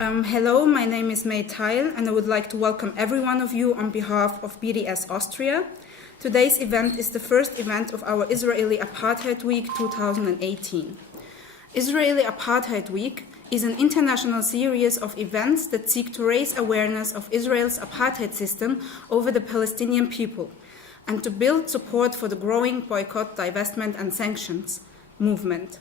Hello, my name is May Tile, and I would like to welcome every one of you on behalf of BDS Austria. Today's event is the first event of our Israeli Apartheid Week 2018. Israeli Apartheid Week is an international series of events that seek to raise awareness of Israel's apartheid system over the Palestinian people and to build support for the growing boycott, divestment and sanctions movement.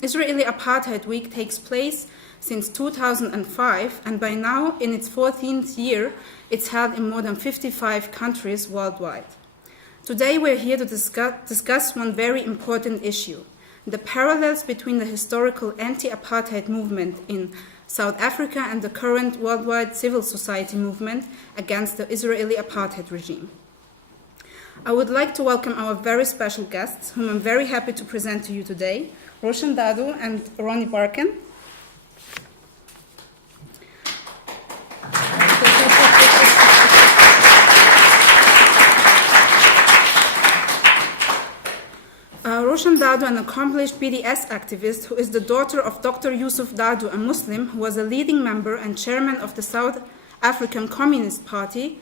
Israeli Apartheid Week takes place since 2005, and by now, in its 14th year, it's held in more than 55 countries worldwide. Today, we're here to discuss one very important issue: the parallels between the historical anti-apartheid movement in South Africa and the current worldwide civil society movement against the Israeli apartheid regime. I would like to welcome our very special guests, whom I'm very happy to present to you today, Roshan Dadoo and Ronnie Barkan. Roshan Dadoo, an accomplished BDS activist who is the daughter of Dr. Yusuf Dadoo, a Muslim who was a leading member and chairman of the South African Communist Party.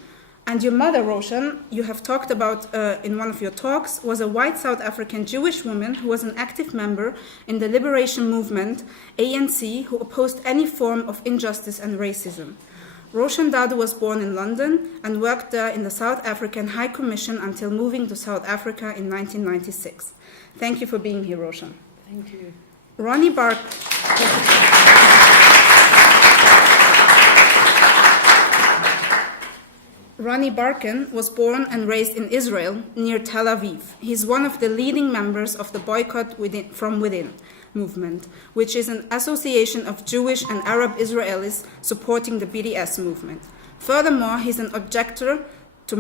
And your mother, Roshan, you have talked about in one of your talks, was a white South African Jewish woman who was an active member in the liberation movement, ANC, who opposed any form of injustice and racism. Roshan Dadoo was born in London and worked there in the South African High Commission until moving to South Africa in 1996. Thank you for being here, Roshan. Thank you. Ronnie Barkan was born and raised in Israel, near Tel Aviv. He's one of the leading members of the Boycott from Within movement, which is an association of Jewish and Arab Israelis supporting the BDS movement. Furthermore, he's an objector to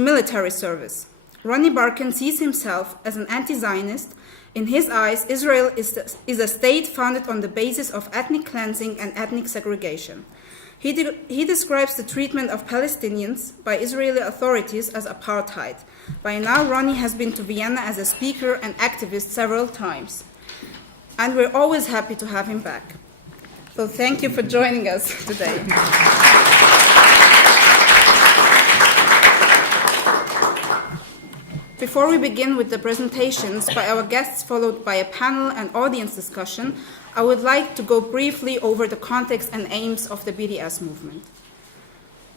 military service. Ronnie Barkan sees himself as an anti-Zionist. In his eyes, Israel is a state founded on the basis of ethnic cleansing and ethnic segregation. He describes the treatment of Palestinians by Israeli authorities as apartheid. By now, Ronnie has been to Vienna as a speaker and activist several times. And we're always happy to have him back. So thank you for joining us today. Before we begin with the presentations by our guests, followed by a panel and audience discussion, I would like to go briefly over the context and aims of the BDS movement.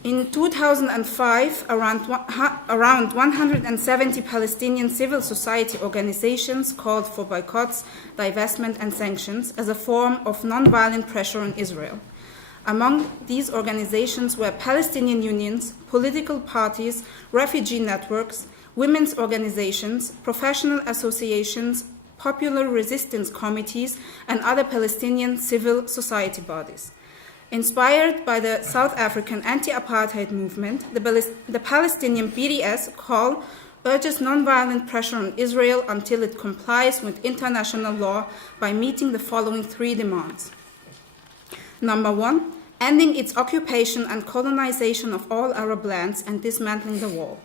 In 2005, around 170 Palestinian civil society organizations called for boycotts, divestment, and sanctions as a form of nonviolent pressure on Israel. Among these organizations were Palestinian unions, political parties, refugee networks, women's organizations, professional associations, popular resistance committees, and other Palestinian civil society bodies. Inspired by the South African anti-apartheid movement, the Palestinian BDS call urges nonviolent pressure on Israel until it complies with international law by meeting the following three demands. Number one, ending its occupation and colonization of all Arab lands and dismantling the wall.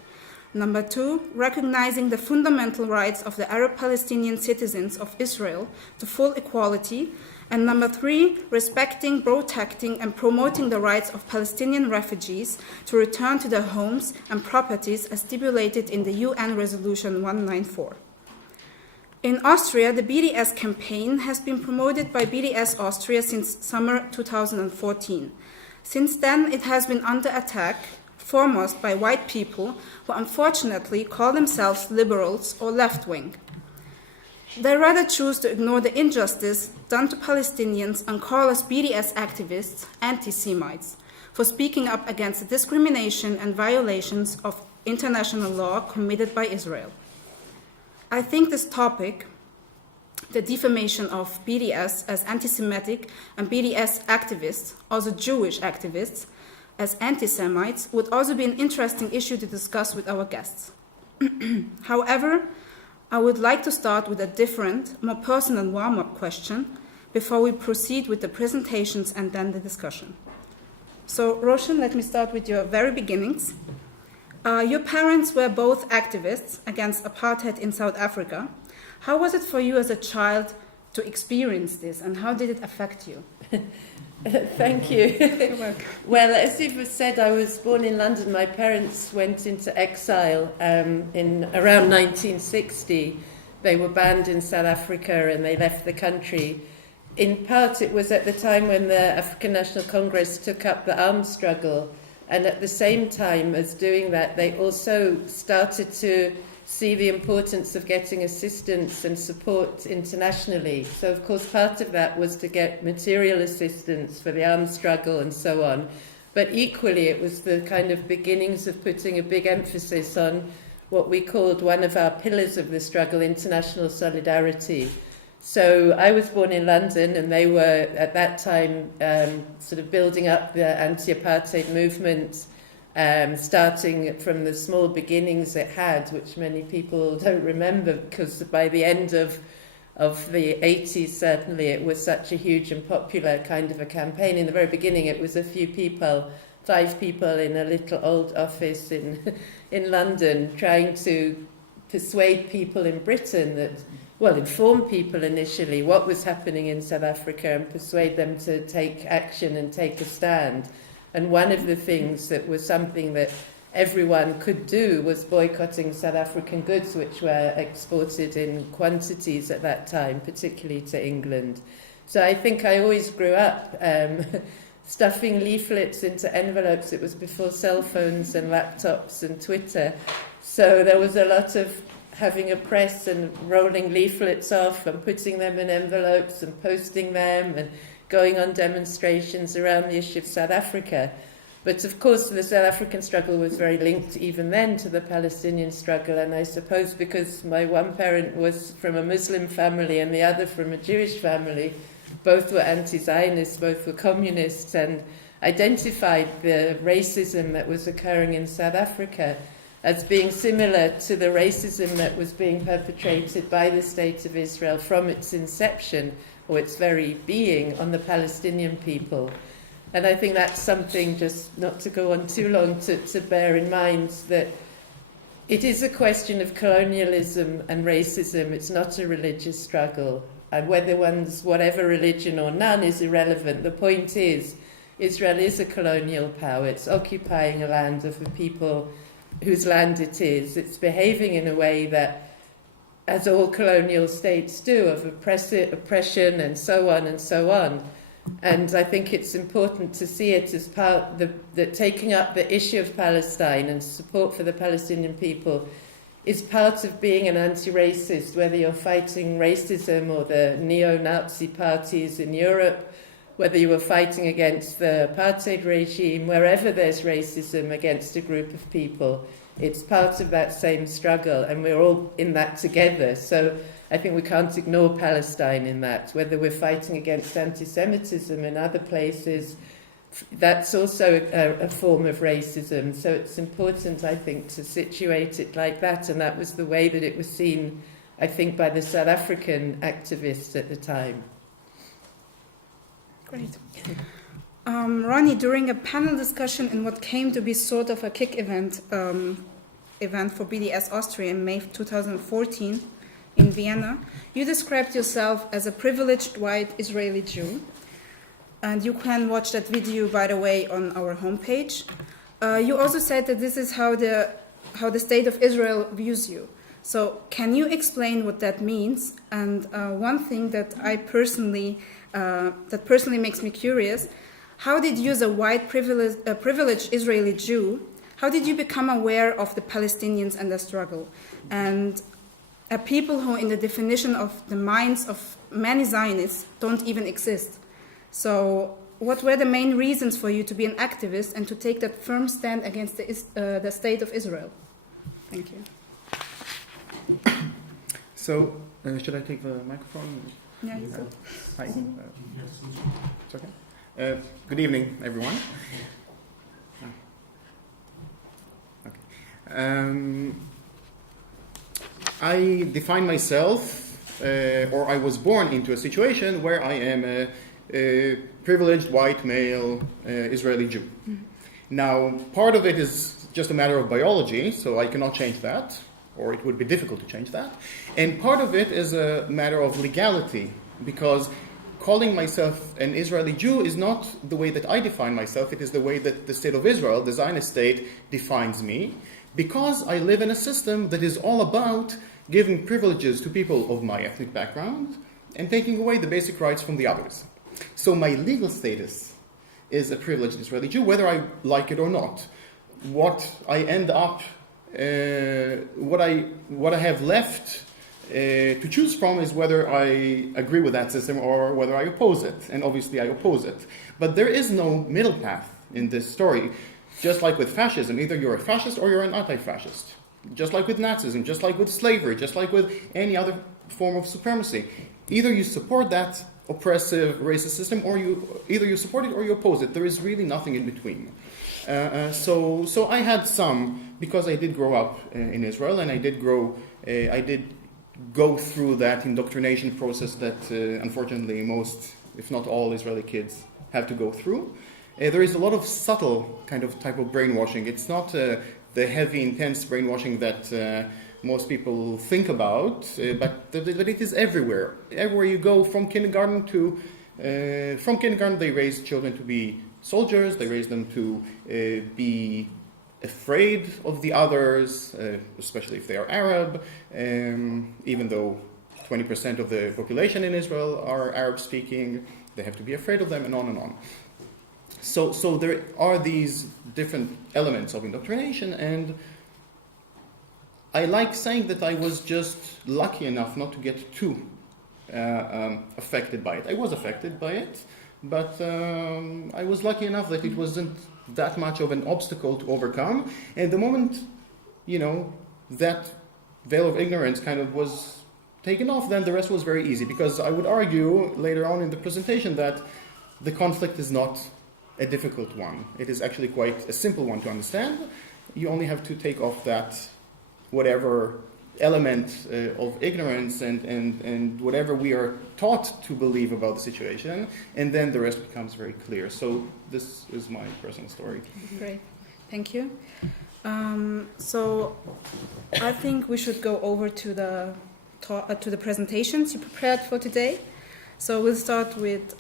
Number two, recognizing the fundamental rights of the Arab Palestinian citizens of Israel to full equality. And number three, respecting, protecting, and promoting the rights of Palestinian refugees to return to their homes and properties as stipulated in the UN Resolution 194. In Austria, the BDS campaign has been promoted by BDS Austria since summer 2014. Since then, it has been under attack, foremost by white people who unfortunately call themselves liberals or left-wing. They rather choose to ignore the injustice done to Palestinians and call us BDS activists anti-Semites for speaking up against the discrimination and violations of international law committed by Israel. I think this topic, the defamation of BDS as anti-Semitic and BDS activists, also Jewish activists, as anti-Semites, would also be an interesting issue to discuss with our guests. However, I would like to start with a different, more personal warm-up question before we proceed with the presentations and then the discussion. So, Roshan, let me start with your very beginnings. Your parents were both activists against apartheid in South Africa. How was it for you as a child to experience this, and how did it affect you? Thank you. You're welcome. Well, as you've said, I was born in London. My parents went into exile in around 1960. They were banned in South Africa and they left the country. In part, it was at the time when the African National Congress took up the arms struggle. And at the same time as doing that, they also started to see the importance of getting assistance and support internationally. So, of course, part of that was to get material assistance for the arms struggle and so on. But equally, it was the kind of beginnings of putting a big emphasis on what we called one of our pillars of the struggle, international solidarity. So I was born in London, and they were, at that time, sort of building up the anti-apartheid movement, starting from the small beginnings it had, which many people don't remember, because by the end of the 80s, certainly, it was such a huge and popular kind of a campaign. In the very beginning, it was a few people, 5 people in a little old office in London, trying to persuade people in Britain that, well, inform people initially what was happening in South Africa and persuade them to take action and take a stand. And one of the things that was something that everyone could do was boycotting South African goods, which were exported in quantities at that time, particularly to England. So I think I always grew up stuffing leaflets into envelopes. It was before cell phones and laptops and Twitter. So there was a lot of having a press and rolling leaflets off and putting them in envelopes and posting them and going on demonstrations around the issue of South Africa. But of course the South African struggle was very linked even then to the Palestinian struggle, and I suppose because my one parent was from a Muslim family and the other from a Jewish family, both were anti-Zionists, both were communists, and identified the racism that was occurring in South Africa as being similar to the racism that was being perpetrated by the State of Israel from its inception, or its very being, on the Palestinian people. And I think that's something, just not to go on too long, to bear in mind, that it is a question of colonialism and racism. It's not a religious struggle. And whether one's whatever religion or none is irrelevant. The point is, Israel is a colonial power. It's occupying a land of the people whose land it is. It's behaving in a way that, as all colonial states do, of oppression and so on and so on. And I think it's important to see it as part that taking up the issue of Palestine and support for the Palestinian people is part of being an anti-racist, whether you're fighting racism or the neo-Nazi parties in Europe, whether you were fighting against the apartheid regime, wherever there's racism against a group of people, it's part of that same struggle, and we're all in that together. So I think we can't ignore Palestine in that. Whether we're fighting against anti-Semitism in other places, that's also a form of racism. So it's important, I think, to situate it like that, and that was the way that it was seen, I think, by the South African activists at the time. Great. Ronnie, during a panel discussion in what came to be sort of a kick event for BDS Austria in May 2014 in Vienna, you described yourself as a privileged white Israeli Jew. And you can watch that video, by the way, on our homepage. You also said that this is how the state of Israel views you. So can you explain what that means? And one thing that personally makes me curious, how did you, as a white privileged Israeli Jew, how did you become aware of the Palestinians and their struggle? And a people who, in the definition of the minds of many Zionists, don't even exist. So what were the main reasons for you to be an activist and to take that firm stand against the state of Israel? Thank you. So, should I take the microphone? Yeah, you could. Hi. It's okay. Good evening, everyone. Okay. I define myself, or I was born into a situation where I am a privileged white male Israeli Jew. Mm-hmm. Now, part of it is just a matter of biology, so I cannot change that, or it would be difficult to change that. And part of it is a matter of legality. because calling myself an Israeli Jew is not the way that I define myself, it is the way that the state of Israel, the Zionist state, defines me, because I live in a system that is all about giving privileges to people of my ethnic background and taking away the basic rights from the others. So my legal status is a privileged Israeli Jew, whether I like it or not. What I end up, what I have left to choose from is whether I agree with that system or whether I oppose it. And obviously I oppose it. But there is no middle path in this story. Just like with fascism, either you're a fascist or you're an anti-fascist. Just like with Nazism, just like with slavery, just like with any other form of supremacy. Either you support that oppressive racist system, or either you support it or you oppose it. There is really nothing in between. So I had some, because I did grow up in Israel, and I did go through that indoctrination process that unfortunately most, if not all, Israeli kids have to go through. There is a lot of subtle type of brainwashing. It's not the heavy, intense brainwashing that most people think about, but it is everywhere. Everywhere you go, from kindergarten they raise children to be soldiers. They raise them to be afraid of the others, especially if they are Arab, even though 20% of the population in Israel are Arab-speaking. They have to be afraid of them, and on and on. So there are these different elements of indoctrination, and I like saying that I was just lucky enough not to get too affected by it. I was affected by it, but I was lucky enough that it wasn't that much of an obstacle to overcome. And the moment, that veil of ignorance was taken off, then the rest was very easy. Because I would argue later on in the presentation that the conflict is not a difficult one. It is actually quite a simple one to understand. You only have to take off that whatever element of ignorance and whatever we are taught to believe about the situation, and then the rest becomes very clear. So this is my personal story. Great, thank you. So I think we should go over to the presentations you prepared for today. So we'll start with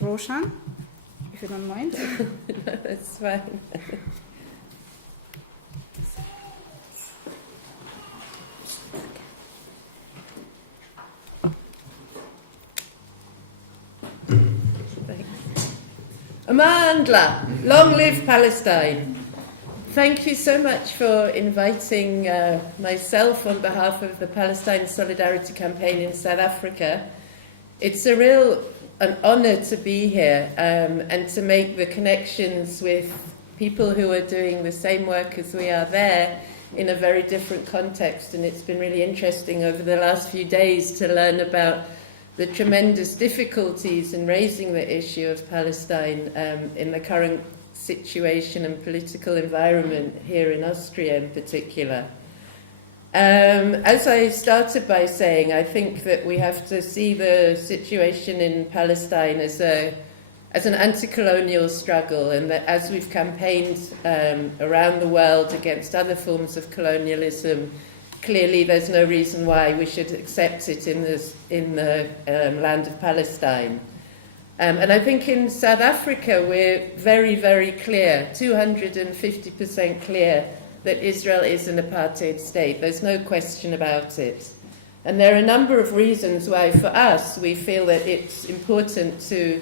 Roshan, if you don't mind. No, that's fine. Amandla, long live Palestine. Thank you so much for inviting myself on behalf of the Palestine Solidarity Campaign in South Africa. It's an honour to be here and to make the connections with people who are doing the same work as we are there in a very different context. And it's been really interesting over the last few days to learn about the tremendous difficulties in raising the issue of Palestine in the current situation and political environment here in Austria in particular. As I started by saying, I think that we have to see the situation in Palestine as an anti-colonial struggle, and that as we've campaigned around the world against other forms of colonialism, clearly there's no reason why we should accept it in the land of Palestine. And I think in South Africa we're very, very clear, 250% clear, that Israel is an apartheid state. There's no question about it. And there are a number of reasons why, for us, we feel that it's important to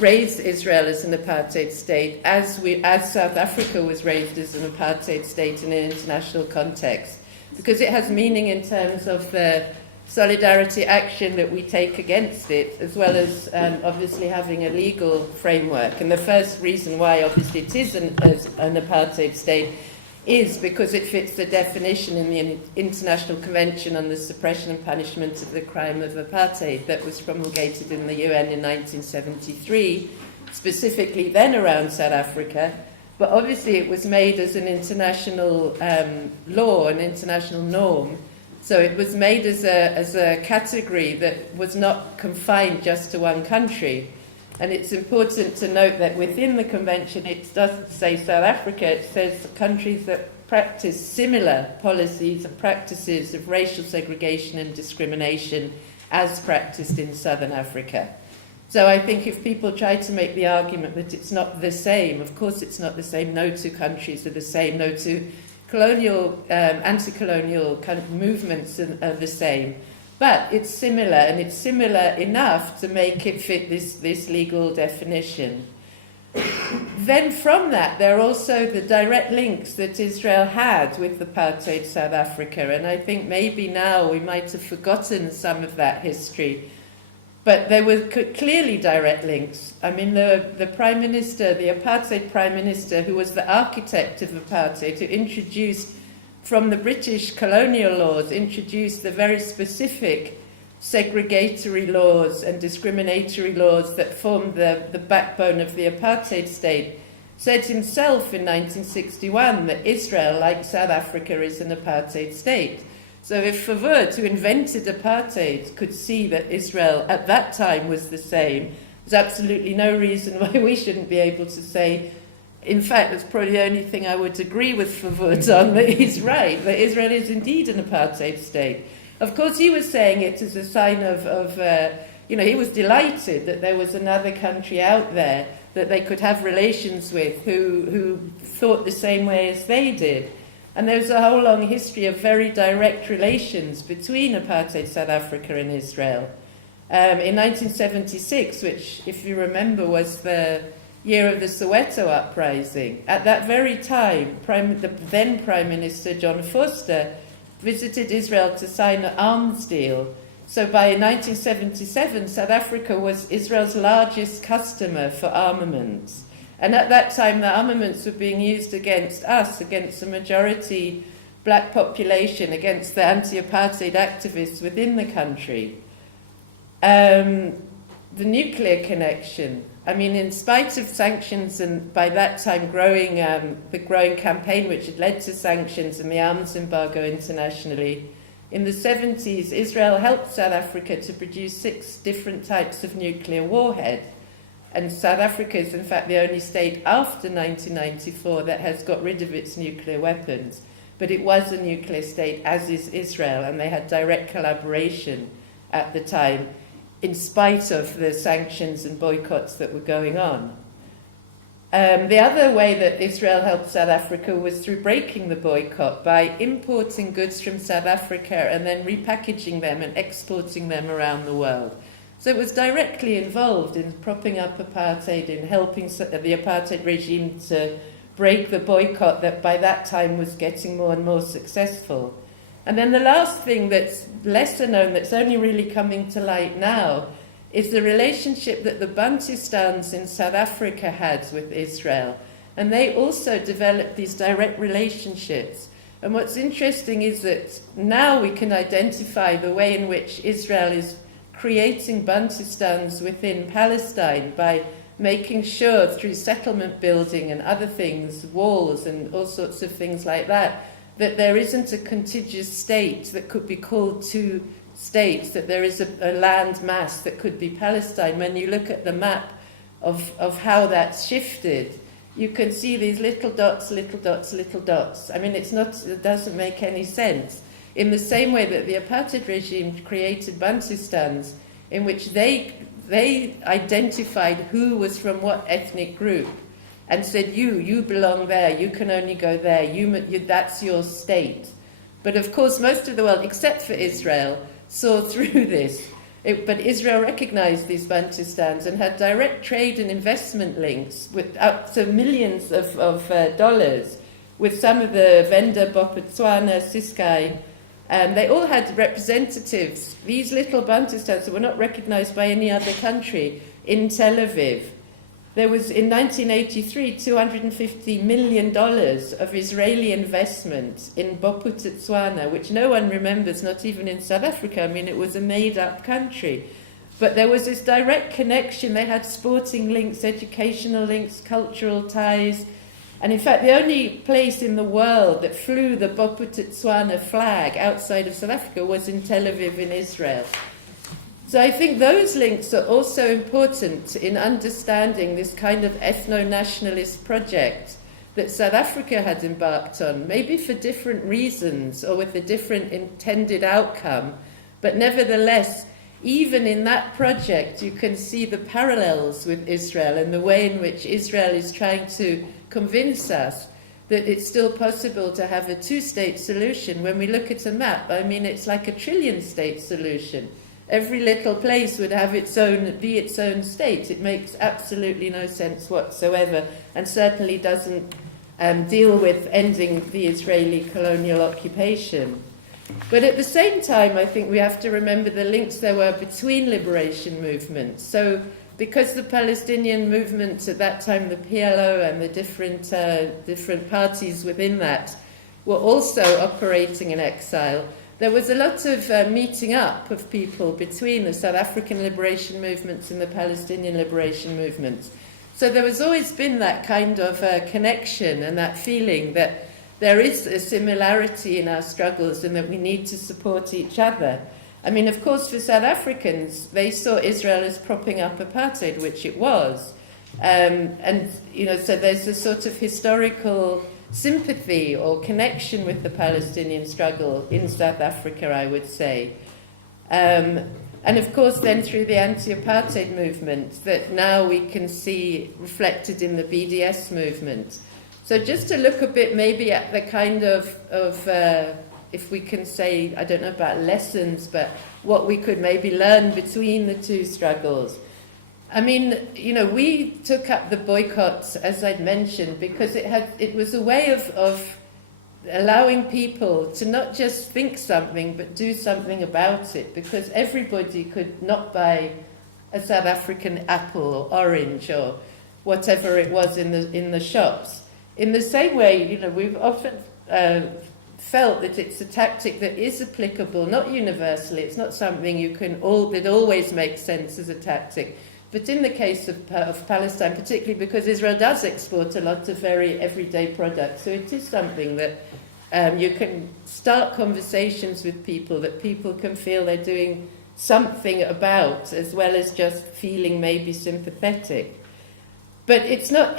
raise Israel as an apartheid state, as South Africa was raised as an apartheid state in an international context, because it has meaning in terms of the solidarity action that we take against it, as well as obviously having a legal framework. And the first reason why, obviously, it is an apartheid state is because it fits the definition in the International Convention on the Suppression and Punishment of the Crime of Apartheid that was promulgated in the UN in 1973, specifically then around South Africa. But obviously it was made as an international law, an international norm. So it was made as a category that was not confined just to one country. And it's important to note that within the convention, it doesn't say South Africa, it says countries that practice similar policies and practices of racial segregation and discrimination as practiced in southern Africa. So I think if people try to make the argument that it's not the same, of course it's not the same. No two countries are the same. No two colonial, anti-colonial kind of movements are the same. But it's similar, and it's similar enough to make it fit this legal definition. Then from that, there are also the direct links that Israel had with apartheid South Africa, and I think maybe now we might have forgotten some of that history. But there were clearly direct links. I mean, the Prime Minister, the apartheid Prime Minister, who was the architect of apartheid, who introduced, from the British colonial laws, introduced the very specific segregatory laws and discriminatory laws that formed the backbone of the apartheid state, said himself in 1961 that Israel, like South Africa, is an apartheid state. So if Verwoerd, who invented apartheid, could see that Israel at that time was the same, there's absolutely no reason why we shouldn't be able to say, in fact, that's probably the only thing I would agree with Verwoerd on, that he's right, that Israel is indeed an apartheid state. Of course, he was saying it as a sign of he was delighted that there was another country out there that they could have relations with who thought the same way as they did. And there's a whole long history of very direct relations between apartheid South Africa and Israel. In 1976, which, if you remember, was the year of the Soweto uprising, at that very time, the then Prime Minister John Vorster visited Israel to sign an arms deal. So by 1977, South Africa was Israel's largest customer for armaments. And at that time, the armaments were being used against us, against the majority black population, against the anti-apartheid activists within the country. The nuclear connection. I mean, in spite of sanctions and by that time the growing campaign which had led to sanctions and the arms embargo internationally, in the 70s, Israel helped South Africa to produce 6 different types of nuclear warhead. And South Africa is, in fact, the only state after 1994 that has got rid of its nuclear weapons. But it was a nuclear state, as is Israel, and they had direct collaboration at the time, in spite of the sanctions and boycotts that were going on. The other way that Israel helped South Africa was through breaking the boycott by importing goods from South Africa and then repackaging them and exporting them around the world. So it was directly involved in propping up apartheid, in helping the apartheid regime to break the boycott that by that time was getting more and more successful. And then the last thing that's lesser known, that's only really coming to light now, is the relationship that the Bantustans in South Africa had with Israel. And they also developed these direct relationships. And what's interesting is that now we can identify the way in which Israel is creating Bantustans within Palestine by making sure through settlement building and other things, walls and all sorts of things like that, that there isn't a contiguous state that could be called two states, that there is a land mass that could be Palestine. When you look at the map of how that's shifted, you can see these little dots, little dots, little dots. I mean, it doesn't make any sense. In the same way that the apartheid regime created Bantustans, in which they identified who was from what ethnic group, and said, you belong there, you can only go there, that's your state. But of course, most of the world, except for Israel, saw through this. But Israel recognized these Bantustans and had direct trade and investment links with up to millions of dollars with some of the Venda, Botswana, Ciskei. They all had representatives, these little Bantustans that were not recognized by any other country, in Tel Aviv. There was, in 1983, $250 million of Israeli investment in Botswana, which no one remembers, not even in South Africa. I mean, it was a made-up country. But there was this direct connection. They had sporting links, educational links, cultural ties. And in fact, the only place in the world that flew the Botswana flag outside of South Africa was in Tel Aviv in Israel. So I think those links are also important in understanding this kind of ethno-nationalist project that South Africa had embarked on, maybe for different reasons or with a different intended outcome, but nevertheless, even in that project, you can see the parallels with Israel and the way in which Israel is trying to convince us that it's still possible to have a two-state solution. When we look at a map, I mean, it's like a trillion-state solution. Every little place would have be its own state. It makes absolutely no sense whatsoever, and certainly doesn't deal with ending the Israeli colonial occupation. But at the same time, I think we have to remember the links there were between liberation movements. So because the Palestinian movement at that time, the PLO and the different parties within that were also operating in exile, there was a lot of meeting up of people between the South African liberation movements and the Palestinian liberation movements. So there has always been that kind of connection and that feeling that there is a similarity in our struggles and that we need to support each other. I mean, of course, for South Africans, they saw Israel as propping up apartheid, which it was. And, you know, so there's a sort of historical sympathy or connection with the Palestinian struggle in South Africa, I would say. And of course, then through the anti-apartheid movement that now we can see reflected in the BDS movement. So just to look a bit maybe at the kind of if we can say, I don't know about lessons, but what we could maybe learn between the two struggles. I mean, you know, we took up the boycott, as I'd mentioned, because it was a way of allowing people to not just think something, but do something about it, because everybody could not buy a South African apple or orange or whatever it was in the shops. In the same way, you know, we've often felt that it's a tactic that is applicable, not universally. It's not something that always makes sense as a tactic. But in the case of Palestine, particularly because Israel does export a lot of very everyday products, so it is something that you can start conversations with people that people can feel they're doing something about, as well as just feeling maybe sympathetic. But it's not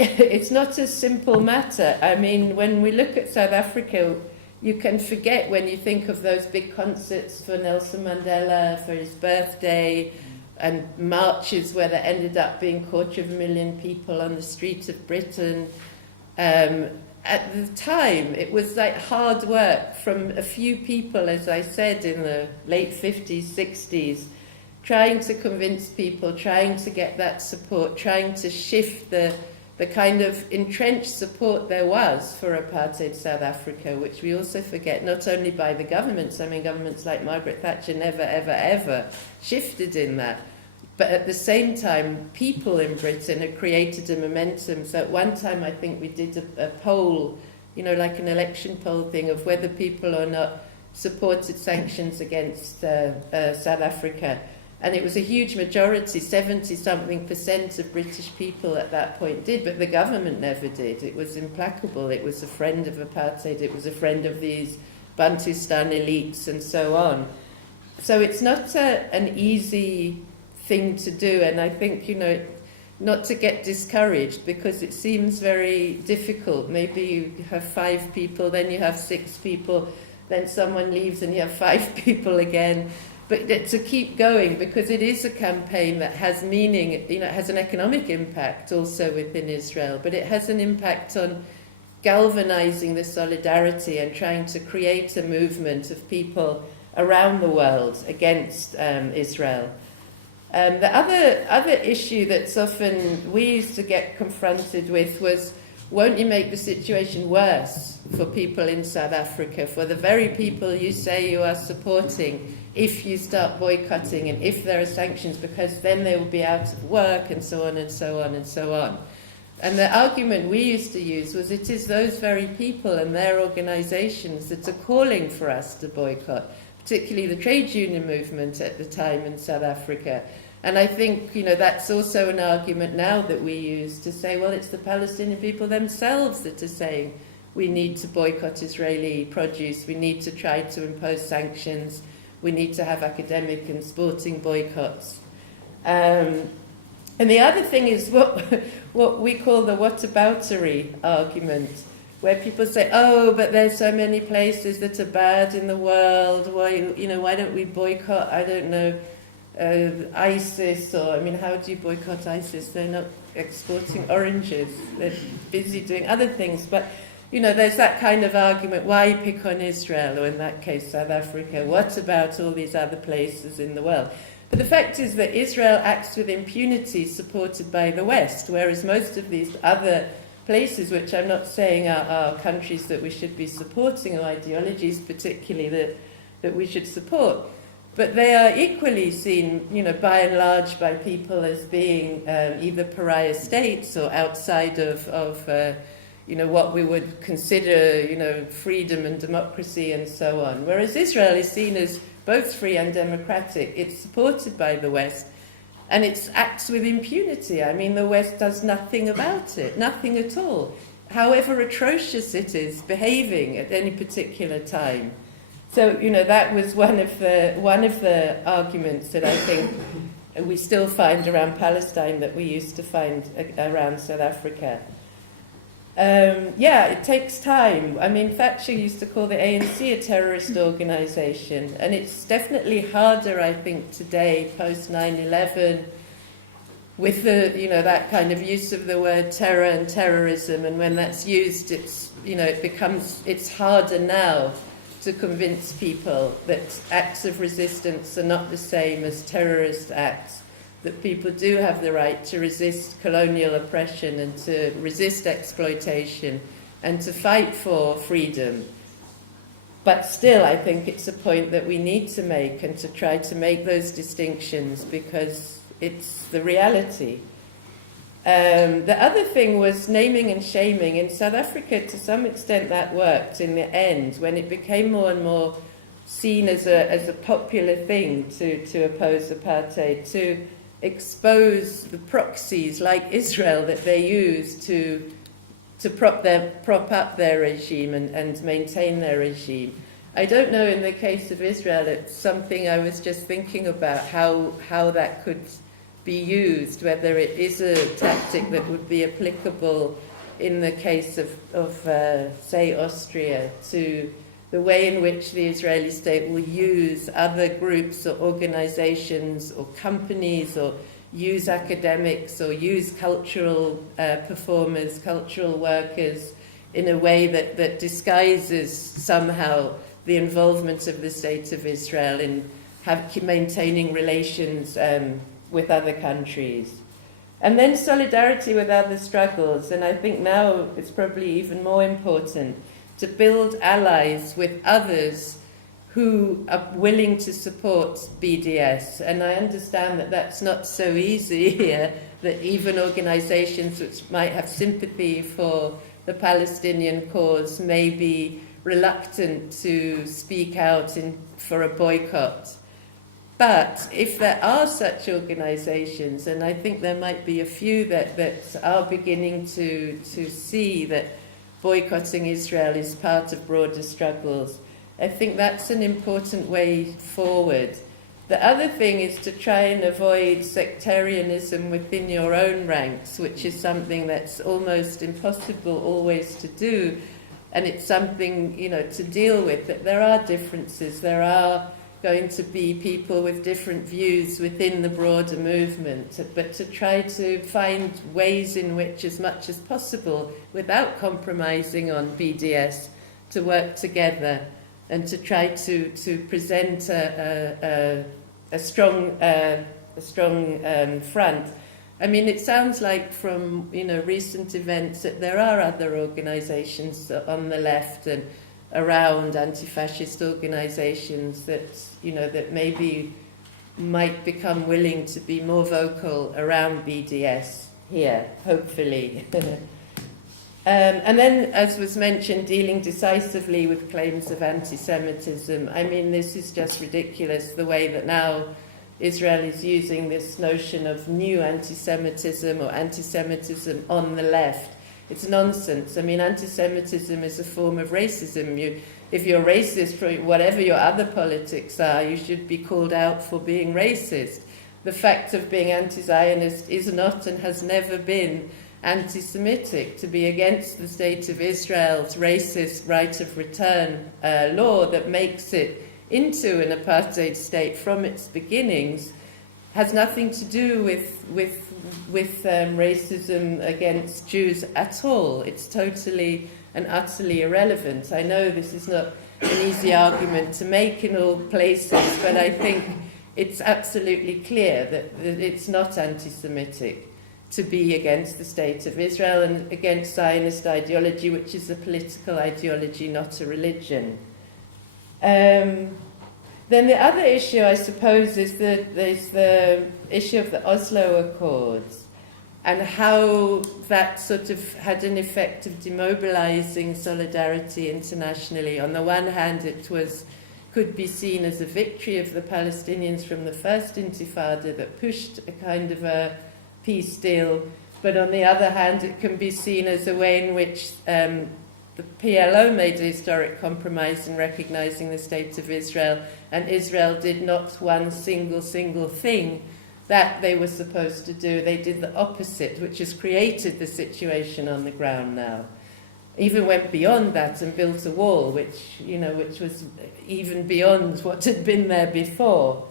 a simple matter. I mean, when we look at South Africa, you can forget when you think of those big concerts for Nelson Mandela, for his birthday, and marches where there ended up being 250,000 people on the streets of Britain. At the time, it was like hard work from a few people, as I said, in the late 50s, 60s, trying to convince people, trying to get that support, trying to shift the kind of entrenched support there was for apartheid South Africa, which we also forget, not only by the governments, I mean, governments like Margaret Thatcher never, ever, ever shifted in that. But at the same time, people in Britain had created a momentum. So at one time, I think we did a poll, you know, like an election poll thing of whether people or not supported sanctions against South Africa. And it was a huge majority, 70-something% of British people at that point did, but the government never did. It was implacable. It was a friend of apartheid. It was a friend of these Bantustan elites and so on. So it's not an easy thing to do, and I think, you know, not to get discouraged, because it seems very difficult. Maybe you have 5 people, then you have 6 people, then someone leaves and you have 5 people again. But to keep going, because it is a campaign that has meaning, you know, it has an economic impact also within Israel, but it has an impact on galvanizing the solidarity and trying to create a movement of people around the world against Israel. The other issue that's often we used to get confronted with was, won't you make the situation worse for people in South Africa, for the very people you say you are supporting, if you start boycotting and if there are sanctions, because then they will be out of work and so on and so on and so on. And the argument we used to use was, it is those very people and their organizations that are calling for us to boycott, particularly the trade union movement at the time in South Africa. And I think, you know, that's also an argument now that we use to say, well, it's the Palestinian people themselves that are saying we need to boycott Israeli produce, we need to try to impose sanctions, we need to have academic and sporting boycotts. And the other thing is what we call the whataboutery argument, where people say, oh, but there's so many places that are bad in the world, why don't we boycott, I don't know, ISIS, or, I mean, how do you boycott ISIS? They're not exporting oranges. They're busy doing other things. But, you know, there's that kind of argument, why pick on Israel, or in that case, South Africa? What about all these other places in the world? But the fact is that Israel acts with impunity supported by the West, whereas most of these other places, which I'm not saying are countries that we should be supporting, or ideologies particularly that we should support, but they are equally seen, you know, by and large by people as being either pariah states or outside of you know, what we would consider, you know, freedom and democracy and so on. Whereas Israel is seen as both free and democratic. It's supported by the West, and it acts with impunity. I mean, the West does nothing about it, nothing at all, however atrocious it is behaving at any particular time. So, you know, that was one of the arguments that I think we still find around Palestine that we used to find around South Africa. Yeah, it takes time. I mean, Thatcher used to call the ANC a terrorist organisation, and it's definitely harder, I think, today, post 9/11, with the, you know, that kind of use of the word terror and terrorism, and when that's used, it's, you know, it's harder now to convince people that acts of resistance are not the same as terrorist acts, that people do have the right to resist colonial oppression and to resist exploitation and to fight for freedom. But still, I think it's a point that we need to make, and to try to make those distinctions, because it's the reality. The other thing was naming and shaming. In South Africa, to some extent, that worked in the end, when it became more and more seen as a popular thing to oppose apartheid, to expose the proxies like Israel that they use to prop up their regime and maintain their regime. I don't know, in the case of Israel, it's something I was just thinking about, how that could be used, whether it is a tactic that would be applicable in the case of say, Austria, to the way in which the Israeli state will use other groups or organizations or companies, or use academics, or use cultural performers, cultural workers, in a way that disguises somehow the involvement of the state of Israel in maintaining relations with other countries. And then solidarity with other struggles, and I think now it's probably even more important to build allies with others who are willing to support BDS. And I understand that that's not so easy here, that even organizations which might have sympathy for the Palestinian cause may be reluctant to speak out for a boycott. But if there are such organizations, and I think there might be a few that are beginning to see that boycotting Israel is part of broader struggles, I think that's an important way forward. The other thing is to try and avoid sectarianism within your own ranks, which is something that's almost impossible always to do. And it's something, you know, to deal with, that there are differences, there are going to be people with different views within the broader movement, but to try to find ways in which, as much as possible, without compromising on BDS, to work together and to try to present a strong front. I mean, it sounds like from, you know, recent events that there are other organisations on the left and around, anti-fascist organisations that, you know, that maybe might become willing to be more vocal around BDS here, hopefully. And then, as was mentioned, dealing decisively with claims of anti-Semitism. I mean, this is just ridiculous, the way that now Israel is using this notion of new anti-Semitism or anti-Semitism on the left. It's nonsense. I mean, anti-Semitism is a form of racism. If you're racist for whatever your other politics are, you should be called out for being racist. The fact of being anti-Zionist is not and has never been anti-Semitic. To be against the state of Israel's racist right of return law that makes it into an apartheid state from its beginnings has nothing to do with racism against Jews at all. It's totally and utterly irrelevant. I know this is not an easy argument to make in all places, but I think it's absolutely clear that it's not anti-Semitic to be against the state of Israel and against Zionist ideology, which is a political ideology, not a religion. Then the other issue, I suppose, is the issue of the Oslo Accords and how that sort of had an effect of demobilizing solidarity internationally. On the one hand, it could be seen as a victory of the Palestinians from the first Intifada that pushed a kind of a peace deal, but on the other hand, it can be seen as a way in which the PLO made a historic compromise in recognizing the state of Israel, and Israel did not one single thing that they were supposed to do. They did the opposite, which has created the situation on the ground now. Even went beyond that and built a wall, which was even beyond what had been there before.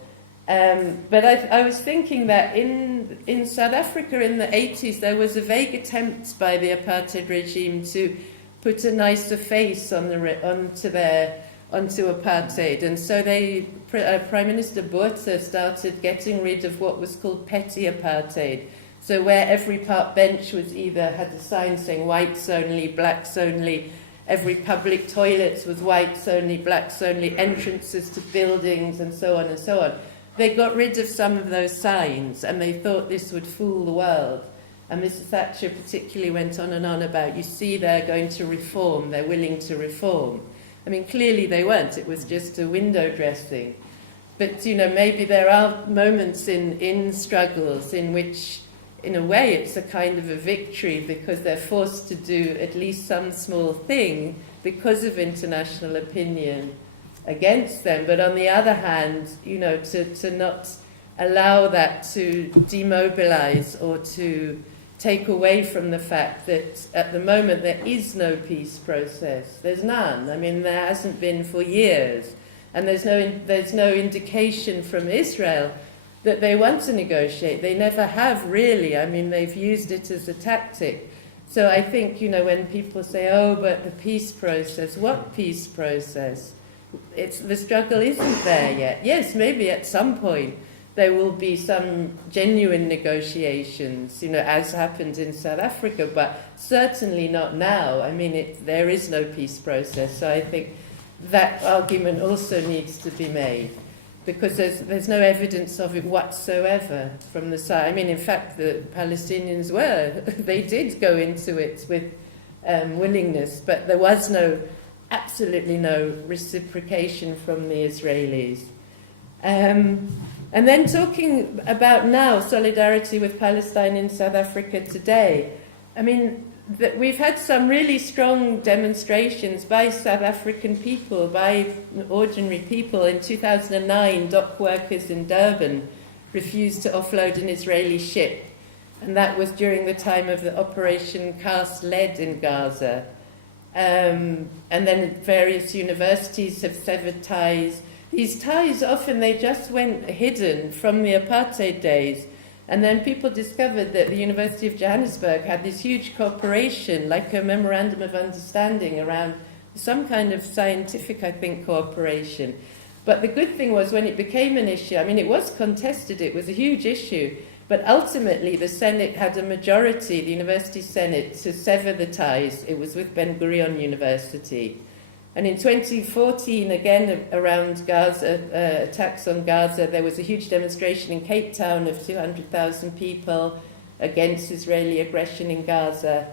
But I was thinking that in South Africa in the 80s, there was a vague attempt by the apartheid regime to put a nicer face onto apartheid. And so Prime Minister Botha started getting rid of what was called petty apartheid. So where every park bench had a sign saying whites only, blacks only, every public toilet was whites only, blacks only, entrances to buildings and so on and so on. They got rid of some of those signs and they thought this would fool the world. And Mrs. Thatcher particularly went on and on about, you see, they're going to reform, they're willing to reform. I mean, clearly they weren't, it was just a window dressing. But, maybe there are moments in struggles in which, in a way, it's a kind of a victory because they're forced to do at least some small thing because of international opinion against them. But on the other hand, to not allow that to demobilize or to take away from the fact that at the moment there is no peace process. There's none. I mean, there hasn't been for years. And there's no indication from Israel that they want to negotiate. They never have really. I mean, they've used it as a tactic. So I think, when people say, oh, but the peace process, what peace process? The struggle isn't there yet. Yes, maybe at some point there will be some genuine negotiations, as happened in South Africa, but certainly not now. I mean, there is no peace process. So I think that argument also needs to be made because there's no evidence of it whatsoever from the side. I mean, in fact, the Palestinians they did go into it with willingness, but there was absolutely no reciprocation from the Israelis. And then talking about now solidarity with Palestine in South Africa today, I mean, we've had some really strong demonstrations by South African people, by ordinary people. In 2009, dock workers in Durban refused to offload an Israeli ship, and that was during the time of the Operation Cast Lead in Gaza. And then various universities have severed ties. These ties often, they just went hidden from the apartheid days. And then people discovered that the University of Johannesburg had this huge cooperation, like a memorandum of understanding around some kind of scientific, I think, cooperation. But the good thing was when it became an issue, I mean, it was contested, it was a huge issue, but ultimately the Senate had a majority, the University Senate, to sever the ties. It was with Ben Gurion University. And in 2014, again, around Gaza, attacks on Gaza, there was a huge demonstration in Cape Town of 200,000 people against Israeli aggression in Gaza.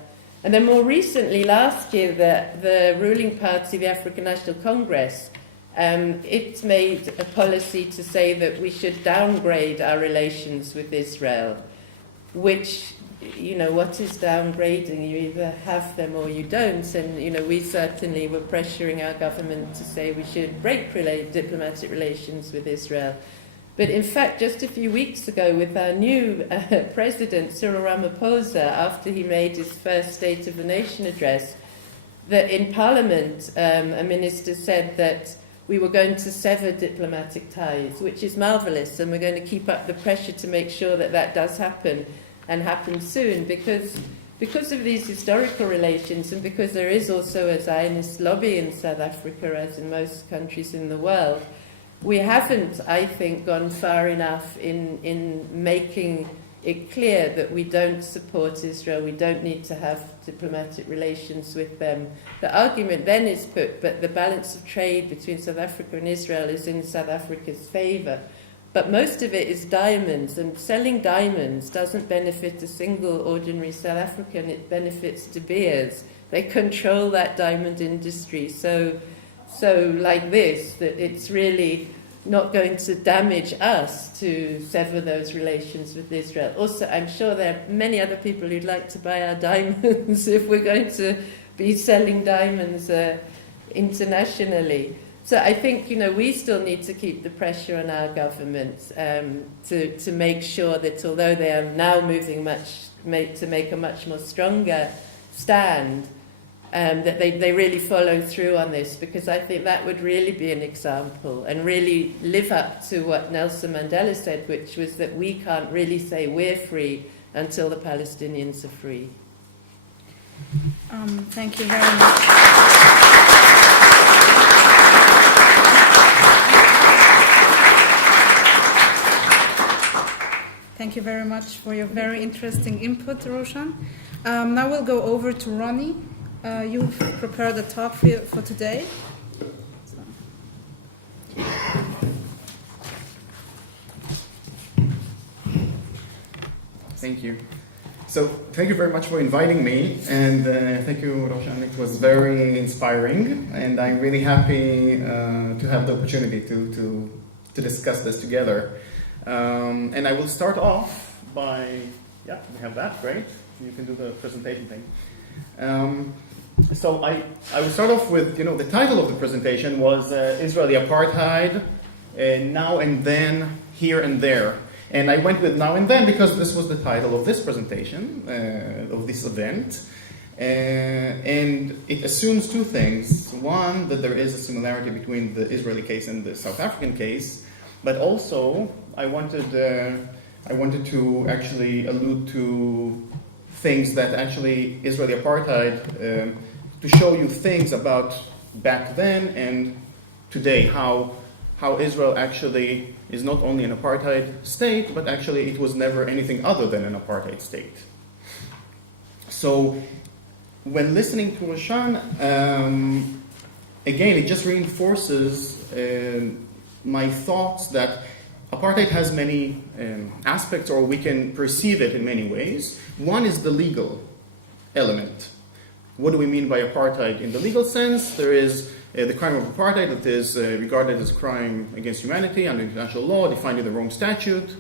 And then more recently, last year, the ruling party, the African National Congress, it made a policy to say that we should downgrade our relations with Israel, which, what is downgrading? You either have them or you don't. And, we certainly were pressuring our government to say we should break diplomatic relations with Israel. But in fact, just a few weeks ago, with our new president, Cyril Ramaphosa, after he made his first State of the Nation address, that in Parliament, a minister said that we were going to sever diplomatic ties, which is marvellous, and we're going to keep up the pressure to make sure that that does happen and happen soon, because of these historical relations, and because there is also a Zionist lobby in South Africa, as in most countries in the world. We haven't, I think, gone far enough in making it clear that we don't support Israel, we don't need to have diplomatic relations with them. The argument then is put, but the balance of trade between South Africa and Israel is in South Africa's favour. But most of it is diamonds, and selling diamonds doesn't benefit a single ordinary South African, it benefits De Beers. They control that diamond industry. So like this, that it's really not going to damage us to sever those relations with Israel. Also, I'm sure there are many other people who'd like to buy our diamonds if we're going to be selling diamonds internationally. So I think, we still need to keep the pressure on our governments to make sure that although they are now moving to make a much more stronger stand, that they really follow through on this, because I think that would really be an example and really live up to what Nelson Mandela said, which was that we can't really say we're free until the Palestinians are free. Thank you very much. Thank you very much for your very interesting input, Roshan. Now we'll go over to Ronnie. You've prepared a talk for today. Thank you. So thank you very much for inviting me, and thank you, Roshan. It was very inspiring, and I'm really happy to have the opportunity to discuss this together. And I will start off by, we have that, great. You can do the presentation thing. So I will start off with, the title of the presentation was Israeli Apartheid, Now and Then, Here and There. And I went with Now and Then because this was the title of this presentation, of this event. And it assumes two things. One, that there is a similarity between the Israeli case and the South African case, but also I wanted to actually allude to things that actually Israeli Apartheid, to show you things about back then and today, how Israel actually is not only an apartheid state, but actually it was never anything other than an apartheid state. So when listening to Roshan, again, it just reinforces my thoughts that apartheid has many aspects, or we can perceive it in many ways. One is the legal element. What do we mean by apartheid in the legal sense? There is the crime of apartheid that is regarded as a crime against humanity under international law, defined in the Rome Statute.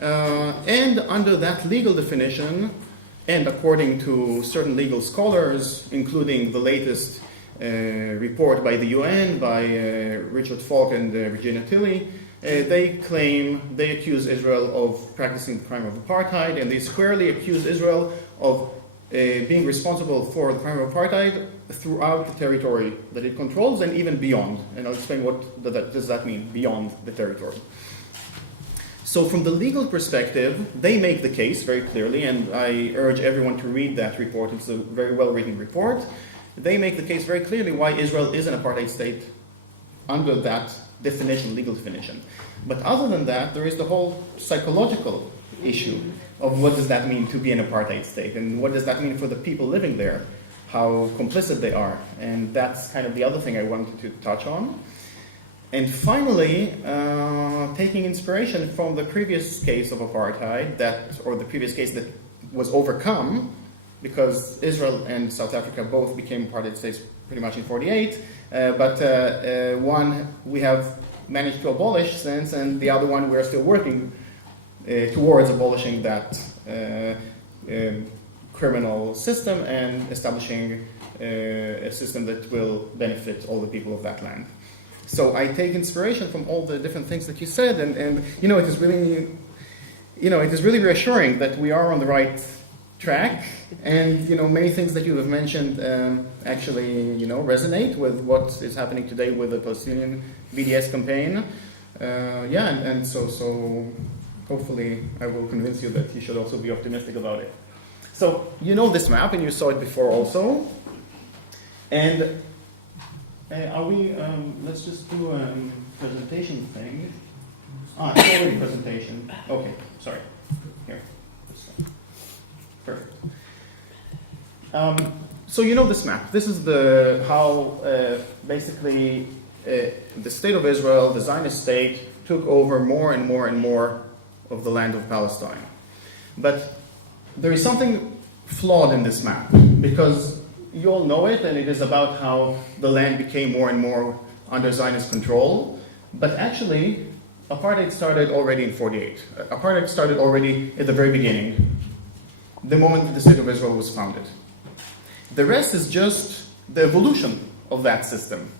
And under that legal definition, and according to certain legal scholars, including the latest report by the UN, by Richard Falk and Regina Tilley, they accuse Israel of practicing the crime of apartheid, and they squarely accuse Israel of being responsible for the crime of apartheid throughout the territory that it controls and even beyond. And I'll explain what does that mean, beyond the territory. So from the legal perspective, they make the case very clearly, and I urge everyone to read that report. It's a very well-written report. They make the case very clearly why Israel is an apartheid state under that definition, legal definition. But other than that, there is the whole psychological issue of what does that mean to be an apartheid state, and what does that mean for the people living there, how complicit they are. And that's kind of the other thing I wanted to touch on. And finally, taking inspiration from the previous case of apartheid, or the previous case that was overcome, because Israel and South Africa both became apartheid states pretty much in 1948, but one we have managed to abolish since, and the other one we're still working towards abolishing that criminal system and establishing a system that will benefit all the people of that land. So I take inspiration from all the different things that you said, and it is really reassuring that we are on the right track, and many things that you have mentioned actually resonate with what is happening today with the Palestinian BDS campaign. And so hopefully I will convince you that you should also be optimistic about it. So you know this map, and you saw it before also. And let's just do a presentation thing. Sorry, presentation. Okay, sorry. Here. Perfect. So you know this map. This is how basically the state of Israel, the Zionist state, took over more and more and more of the land of Palestine. But there is something flawed in this map, because you all know it, and it is about how the land became more and more under Zionist control. But actually, apartheid started already in 48. Apartheid started already at the very beginning, the moment that the state of Israel was founded. The rest is just the evolution of that system.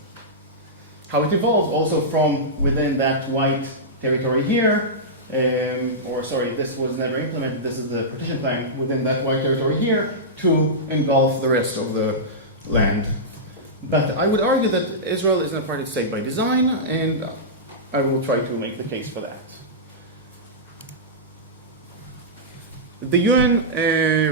How it evolved also from within that white territory here, this was never implemented, this is the partition plan within that white territory here, to engulf the rest of the land. But I would argue that Israel is an apartheid state by design, and I will try to make the case for that. The UN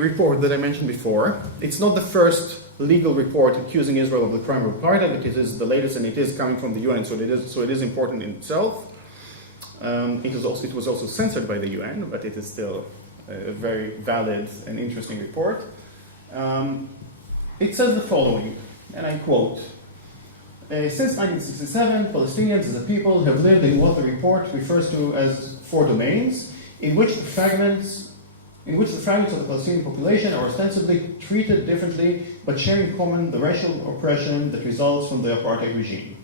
report that I mentioned before, it's not the first legal report accusing Israel of the crime of apartheid, but it is the latest, and it is coming from the UN, so it is important in itself. It was also censored by the UN, but it is still a very valid and interesting report. It says the following, and I quote, since 1967, Palestinians as a people have lived in what the report refers to as 4 domains, in which the fragments of the Palestinian population are ostensibly treated differently, but share in common the racial oppression that results from the apartheid regime.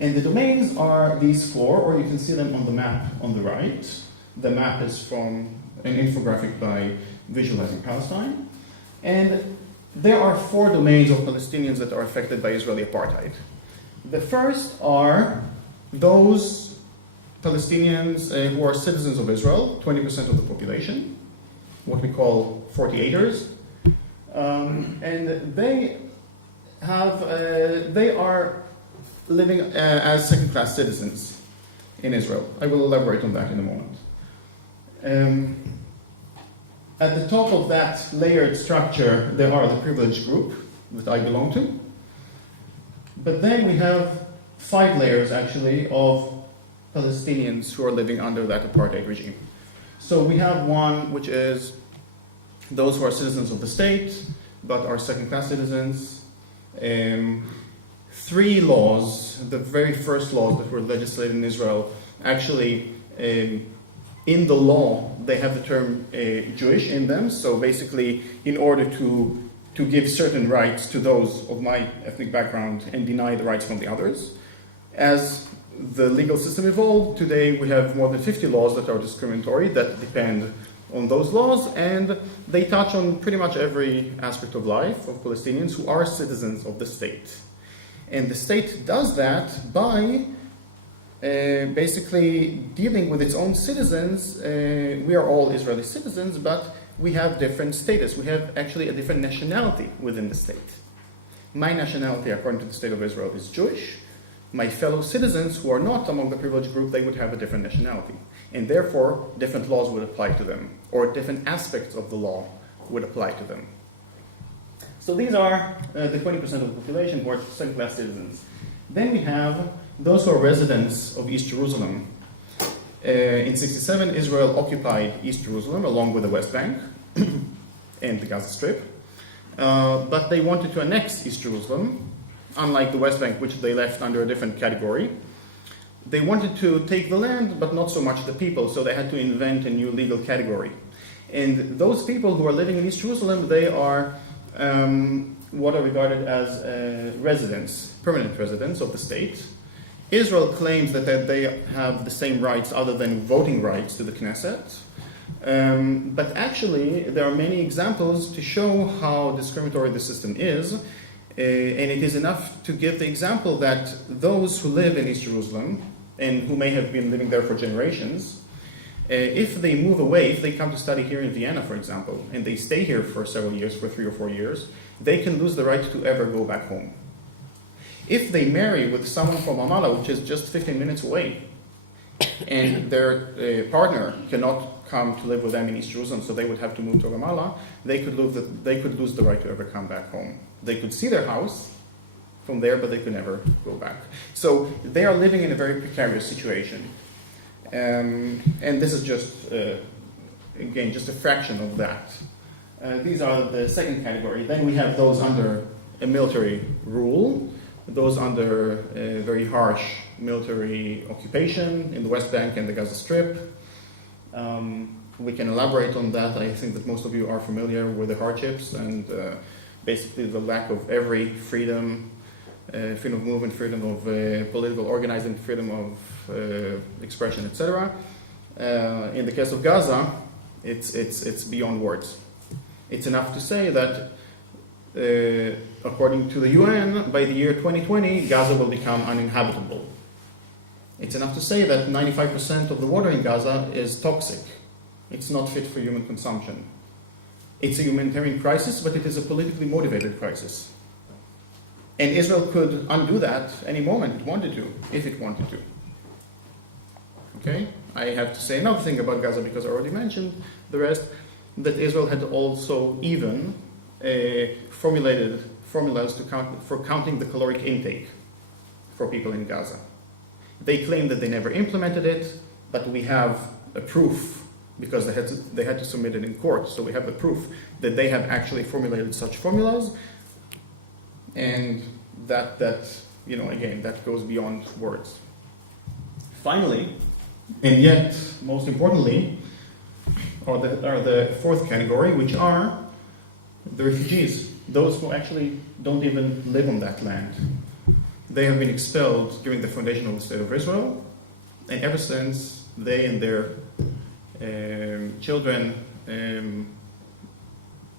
And the domains are these 4, or you can see them on the map on the right. The map is from an infographic by Visualizing Palestine. And there are 4 domains of Palestinians that are affected by Israeli apartheid. The first are those Palestinians who are citizens of Israel, 20% of the population, what we call 48ers. And they are living as second-class citizens in Israel. I will elaborate on that in a moment. At the top of that layered structure, there are the privileged group that I belong to. But then we have 5 layers, actually, of Palestinians who are living under that apartheid regime. So we have one which is those who are citizens of the state, but are second-class citizens. 3 laws, the very first laws that were legislated in Israel, actually, in the law, they have the term Jewish in them. So basically, in order to give certain rights to those of my ethnic background and deny the rights from the others. As the legal system evolved, today we have more than 50 laws that are discriminatory, that depend on those laws, and they touch on pretty much every aspect of life of Palestinians who are citizens of the state. And the state does that by basically dealing with its own citizens. We are all Israeli citizens, but we have different status. We have actually a different nationality within the state. My nationality, according to the state of Israel, is Jewish. My fellow citizens who are not among the privileged group, they would have a different nationality. And therefore, different laws would apply to them, or different aspects of the law would apply to them. So these are the 20% of the population who are second-class citizens. Then we have those who are residents of East Jerusalem. In 1967, Israel occupied East Jerusalem along with the West Bank and the Gaza Strip. But they wanted to annex East Jerusalem, unlike the West Bank, which they left under a different category. They wanted to take the land, but not so much the people, so they had to invent a new legal category. And those people who are living in East Jerusalem, they are what are regarded as residents, permanent residents of the state. Israel claims that they have the same rights other than voting rights to the Knesset. But actually, there are many examples to show how discriminatory the system is. And it is enough to give the example that those who live in East Jerusalem, and who may have been living there for generations, if they move away, if they come to study here in Vienna, for example, and they stay here for several years, for 3 or 4 years, they can lose the right to ever go back home. If they marry with someone from Ramallah, which is just 15 minutes away, and their partner cannot come to live with them in East Jerusalem, so they would have to move to Ramallah, they could lose the right to ever come back home. They could see their house from there, but they could never go back. So they are living in a very precarious situation. And this is just, again, just a fraction of that. These are the second category. Then we have those under a military rule, those under a very harsh military occupation in the West Bank and the Gaza Strip. We can elaborate on that. I think that most of you are familiar with the hardships and basically the lack of every freedom, freedom of movement, freedom of political organizing, freedom of expression, etc. In the case of Gaza, it's beyond words. It's enough to say that according to the UN, by the year 2020, Gaza will become uninhabitable. It's enough to say that 95% of the water in Gaza is toxic. It's not fit for human consumption. It's a humanitarian crisis, but it is a politically motivated crisis. And Israel could undo that any moment it wanted to, if it wanted to. Okay? I have to say another thing about Gaza because I already mentioned the rest, that Israel had also even formulated formulas for counting the caloric intake for people in Gaza. They claim that they never implemented it, but we have a proof because they had to submit it in court. So we have the proof that they have actually formulated such formulas, and that again, that goes beyond words. Finally, and yet most importantly, are the fourth category, which are the refugees, those who actually don't even live on that land. They have been expelled during the foundation of the State of Israel, and ever since, they and their children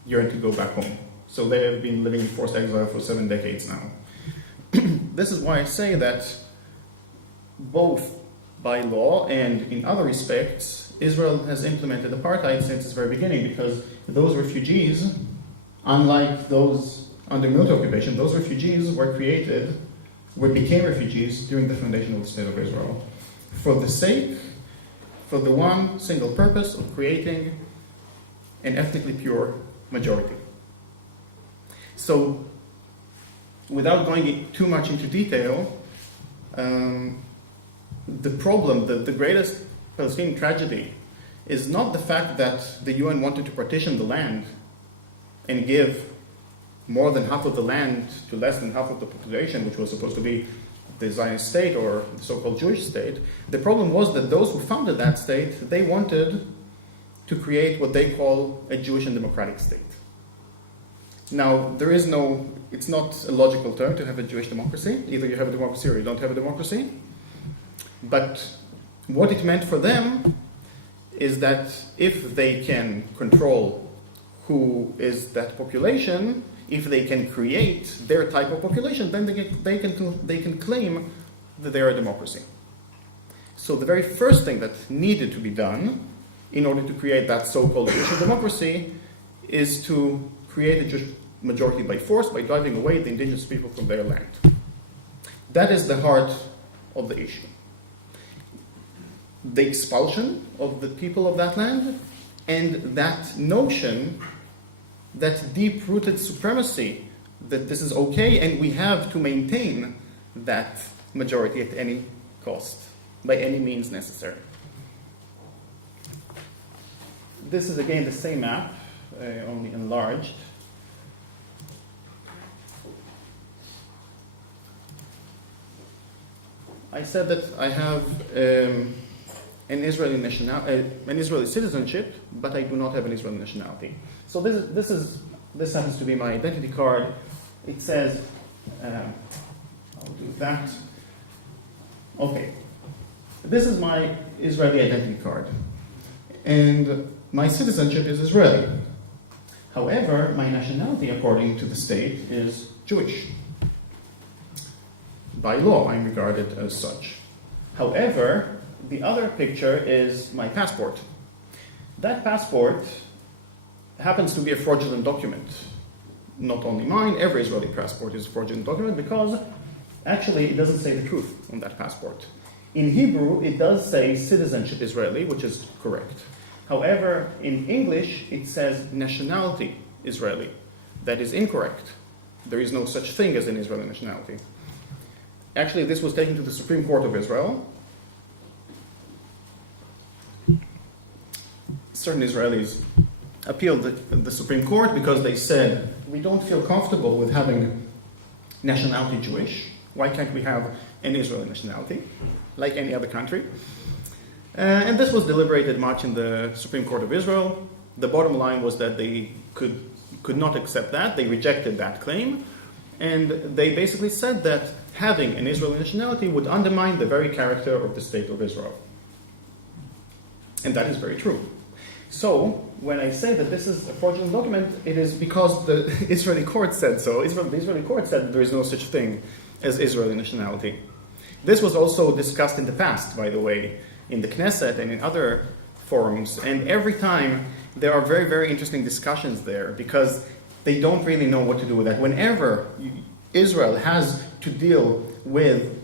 yearn to go back home. So they have been living in forced exile for 7 decades now. This is why I say that both by law and in other respects, Israel has implemented apartheid since its very beginning, because those refugees, unlike those under military occupation, those refugees became refugees during the foundation of the State of Israel for the one single purpose of creating an ethnically pure majority. So, without going too much into detail, the problem, the greatest Palestinian tragedy, is not the fact that the UN wanted to partition the land and give more than half of the land to less than half of the population, which was supposed to be the Zionist state or the so-called Jewish state. The problem was that those who founded that state, they wanted to create what they call a Jewish and democratic state. Now, it's not a logical term to have a Jewish democracy. Either you have a democracy or you don't have a democracy. But what it meant for them is that if they can control who is that population, if they can create their type of population, then they can claim that they are a democracy. So the very first thing that needed to be done in order to create that so-called Jewish democracy is to create a Jewish majority by force, by driving away the indigenous people from their land. That is the heart of the issue. The expulsion of the people of that land, and that notion, that deep-rooted supremacy, that this is okay and we have to maintain that majority at any cost, by any means necessary. This is again the same map, only enlarged. I said that I have an Israeli citizenship, but I do not have an Israeli nationality. So this happens to be my identity card. It says, I'll do that. Okay, this is my Israeli identity card, and my citizenship is Israeli. However, my nationality, according to the state, is Jewish. By law, I'm regarded as such. However, the other picture is my passport. That passport happens to be a fraudulent document. Not only mine, every Israeli passport is a fraudulent document because actually it doesn't say the truth on that passport. In Hebrew, it does say citizenship Israeli, which is correct. However, in English, it says nationality Israeli. That is incorrect. There is no such thing as an Israeli nationality. Actually, this was taken to the Supreme Court of Israel. Certain Israelis appealed the Supreme Court because they said, we don't feel comfortable with having nationality Jewish. Why can't we have an Israeli nationality, like any other country? And this was deliberated much in the Supreme Court of Israel. The bottom line was that they could not accept that. They rejected that claim. And they basically said that having an Israeli nationality would undermine the very character of the State of Israel. And that is very true. So, when I say that this is a fraudulent document, it is because the Israeli court said so. The Israeli court said that there is no such thing as Israeli nationality. This was also discussed in the past, by the way, in the Knesset and in other forums. And every time there are very, very interesting discussions there because they don't really know what to do with that. Whenever Israel has to deal with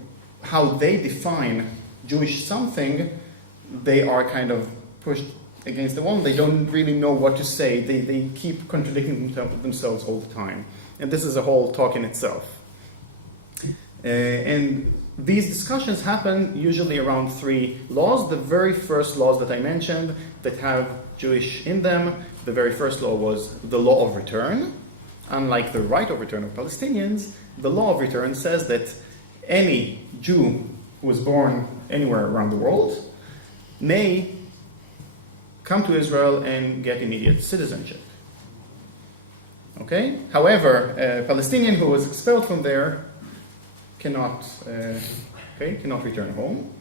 how they define Jewish something, they are kind of pushed against the wall. They don't really know what to say. They keep contradicting themselves all the time. And this is a whole talk in itself. And these discussions happen usually around three laws. The very first laws that I mentioned that have Jewish in them, the very first law was the law of return. Unlike the right of return of Palestinians, the law of return says that any Jew who was born anywhere around the world may come to Israel and get immediate citizenship. Okay? However, a Palestinian who was expelled from there cannot return home.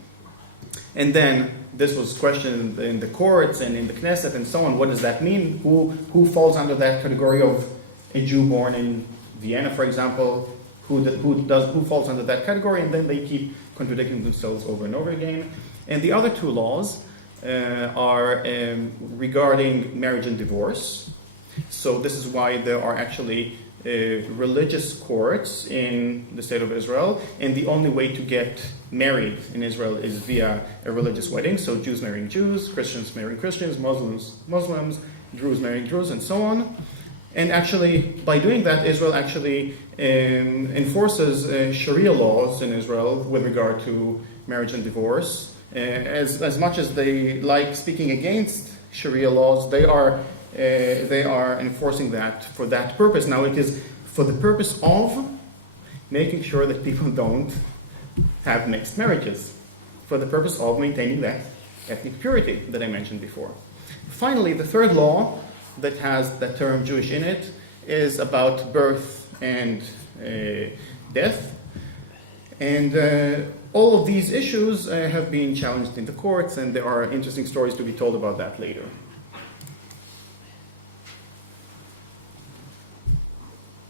And then this was questioned in the courts and in the Knesset and so on. What does that mean? Who falls under that category of a Jew born in Vienna, for example? Who falls under that category? And then they keep contradicting themselves over and over again. And the other two laws are regarding marriage and divorce. So this is why there are actually religious courts in the state of Israel, and the only way to get married in Israel is via a religious wedding. So Jews marrying Jews, Christians marrying Christians, Muslims, Druze marrying Druze, and so on. And actually, by doing that, Israel actually enforces Sharia laws in Israel with regard to marriage and divorce. As much as they like speaking against Sharia laws, they are enforcing that for that purpose. Now, it is for the purpose of making sure that people don't have mixed marriages, for the purpose of maintaining that ethnic purity that I mentioned before. Finally, the third law that has that term Jewish in it is about birth and death. And all of these issues have been challenged in the courts, and there are interesting stories to be told about that later.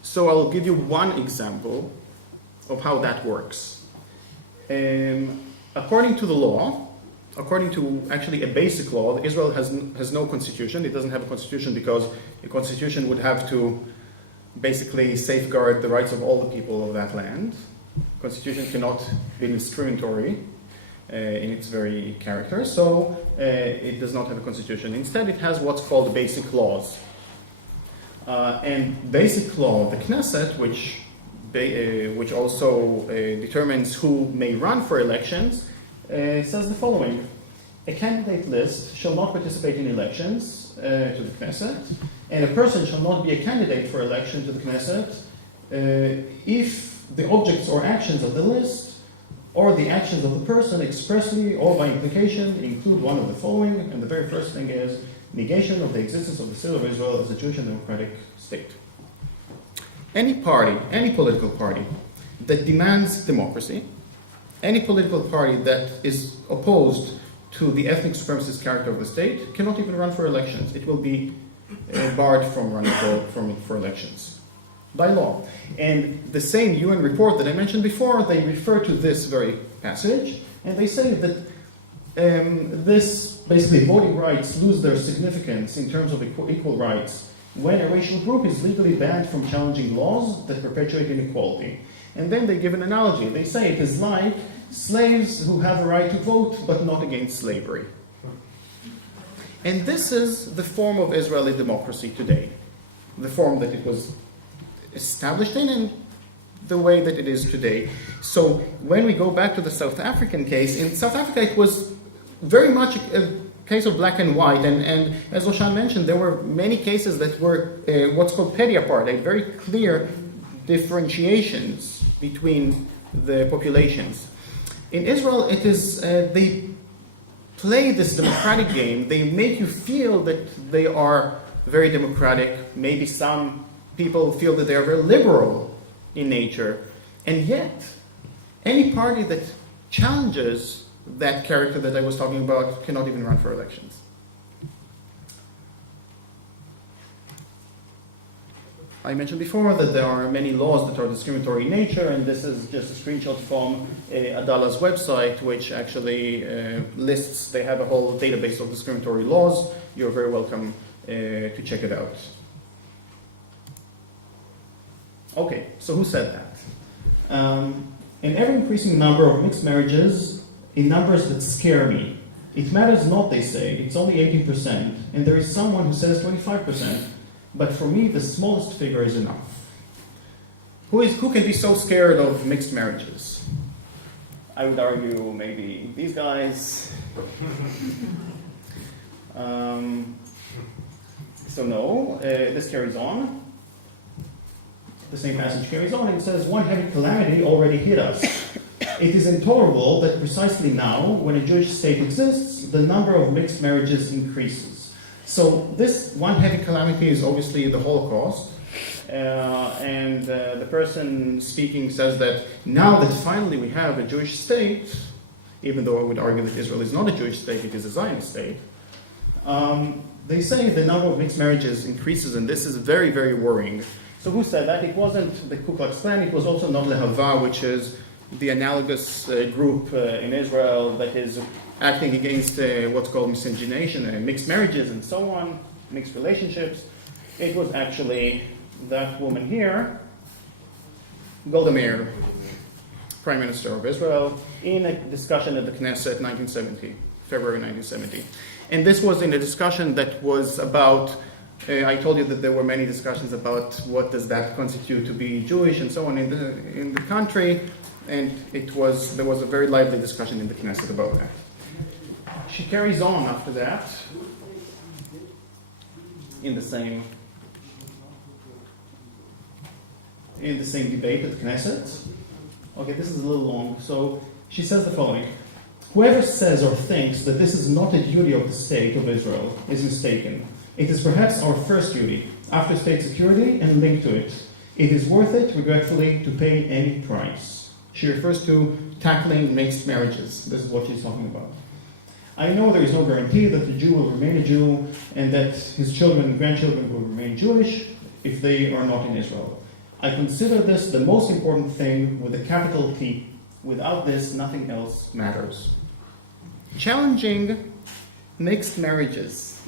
So I'll give you one example of how that works. According to the law, according to actually a basic law, Israel has no constitution. It doesn't have a constitution because a constitution would have to basically safeguard the rights of all the people of that land. Constitution cannot be discriminatory in its very character, so it does not have a constitution. Instead, it has what's called basic laws. And basic law, the Knesset, which also determines who may run for elections, says the following: a candidate list shall not participate in elections to the Knesset, and a person shall not be a candidate for election to the Knesset if the objects or actions of the list or the actions of the person expressly or by implication include one of the following. And the very first thing is negation of the existence of the state of Israel as a Jewish and democratic state. Any party, any political party that demands democracy, any political party that is opposed to the ethnic supremacist character of the state cannot even run for elections. It will be barred from running for elections by law. And the same UN report that I mentioned before, they refer to this very passage, and they say that this basically voting rights lose their significance in terms of equal rights when a racial group is legally banned from challenging laws that perpetuate inequality. And then they give an analogy. They say it is like slaves who have a right to vote, but not against slavery. And this is the form of Israeli democracy today. The form that it was established in and the way that it is today. So when we go back to the South African case, in South Africa it was very much a case of black and white. And as Roshan mentioned, there were many cases that were what's called petty apartheid, very clear differentiations between the populations. In Israel, it is they play this democratic game. They make you feel that they are very democratic. Maybe some people feel that they are very liberal in nature. And yet, any party that challenges that character that I was talking about cannot even run for elections. I mentioned before that there are many laws that are discriminatory in nature, and this is just a screenshot from Adala's website, which actually lists, they have a whole database of discriminatory laws. You're very welcome to check it out. Okay, so who said that? An ever-increasing number of mixed marriages in numbers that scare me. It matters not, they say, it's only 18%, and there is someone who says 25%. But for me, the smallest figure is enough. Who can be so scared of mixed marriages? I would argue maybe these guys. So no, this carries on. The same passage carries on. It says, one heavy calamity already hit us. It is intolerable that precisely now, when a Jewish state exists, the number of mixed marriages increases. So this one heavy calamity is obviously the Holocaust, and the person speaking says that now that finally we have a Jewish state, even though I would argue that Israel is not a Jewish state, it is a Zionist state, they say the number of mixed marriages increases, and this is very, very worrying. So who said that? It wasn't the Ku Klux Klan, it was also not Lehava, which is the analogous group in Israel that is acting against what's called miscegenation, mixed marriages and so on, mixed relationships. It was actually that woman here, Golda Meir, Prime Minister of Israel, in a discussion at the Knesset 1970, February 1970. And this was in a discussion that was about, I told you that there were many discussions about what does that constitute to be Jewish and so on in the country, and there was a very lively discussion in the Knesset about that. She carries on after that in the same debate at the Knesset. Okay, this is a little long. So she says the following. Whoever says or thinks that this is not a duty of the state of Israel is mistaken. It is perhaps our first duty, after state security and linked to it. It is worth it, regretfully, to pay any price. She refers to tackling mixed marriages. This is what she's talking about. I know there is no guarantee that the Jew will remain a Jew and that his children and grandchildren will remain Jewish if they are not in Israel. I consider this the most important thing with a capital T. Without this, nothing else matters. Challenging mixed marriages.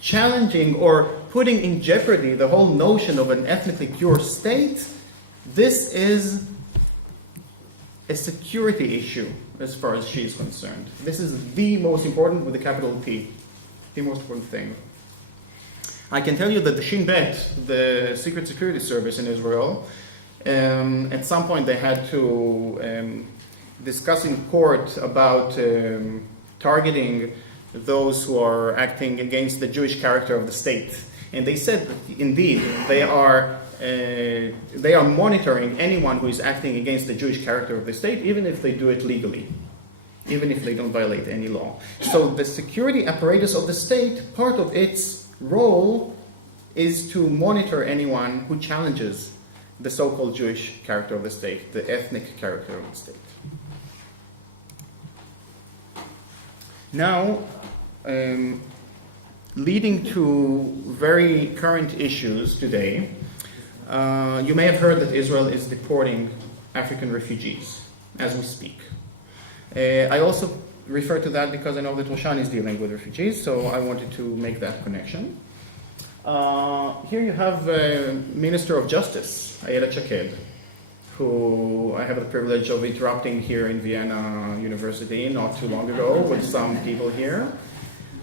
Challenging or putting in jeopardy the whole notion of an ethnically pure state, this is a security issue as far as she is concerned. This is the most important with a capital T, the most important thing. I can tell you that the Shin Bet, the Secret Security Service in Israel, at some point they had to discuss in court about targeting those who are acting against the Jewish character of the state. And they said that indeed they are monitoring anyone who is acting against the Jewish character of the state, even if they do it legally, even if they don't violate any law. So the security apparatus of the state, part of its role is to monitor anyone who challenges the so-called Jewish character of the state, the ethnic character of the state. Now, leading to very current issues today, you may have heard that Israel is deporting African refugees as we speak. I also refer to that because I know that Roshan is dealing with refugees, so I wanted to make that connection. Here you have Minister of Justice, Ayelet Shaked, who I have the privilege of interrupting here in Vienna University not too long ago with some people here.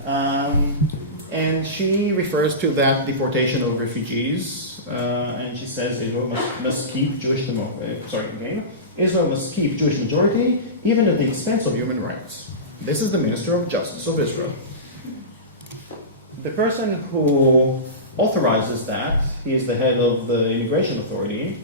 And she refers to that deportation of refugees, and she says Israel must keep Israel must keep Jewish majority even at the expense of human rights. This is the Minister of Justice of Israel. The person who authorizes that, he is the head of the Immigration Authority.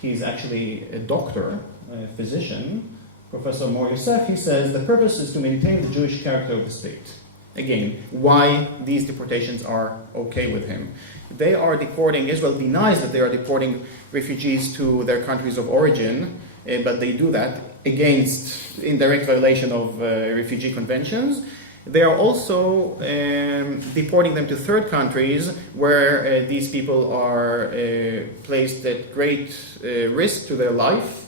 He's actually a doctor, a physician, Professor Mor Yosef. He says the purpose is to maintain the Jewish character of the state. Again, why these deportations are okay with him. They are deporting, Israel denies that they are deporting refugees to their countries of origin, but they do that against, in direct violation of refugee conventions. They are also deporting them to third countries where these people are placed at great risk to their life.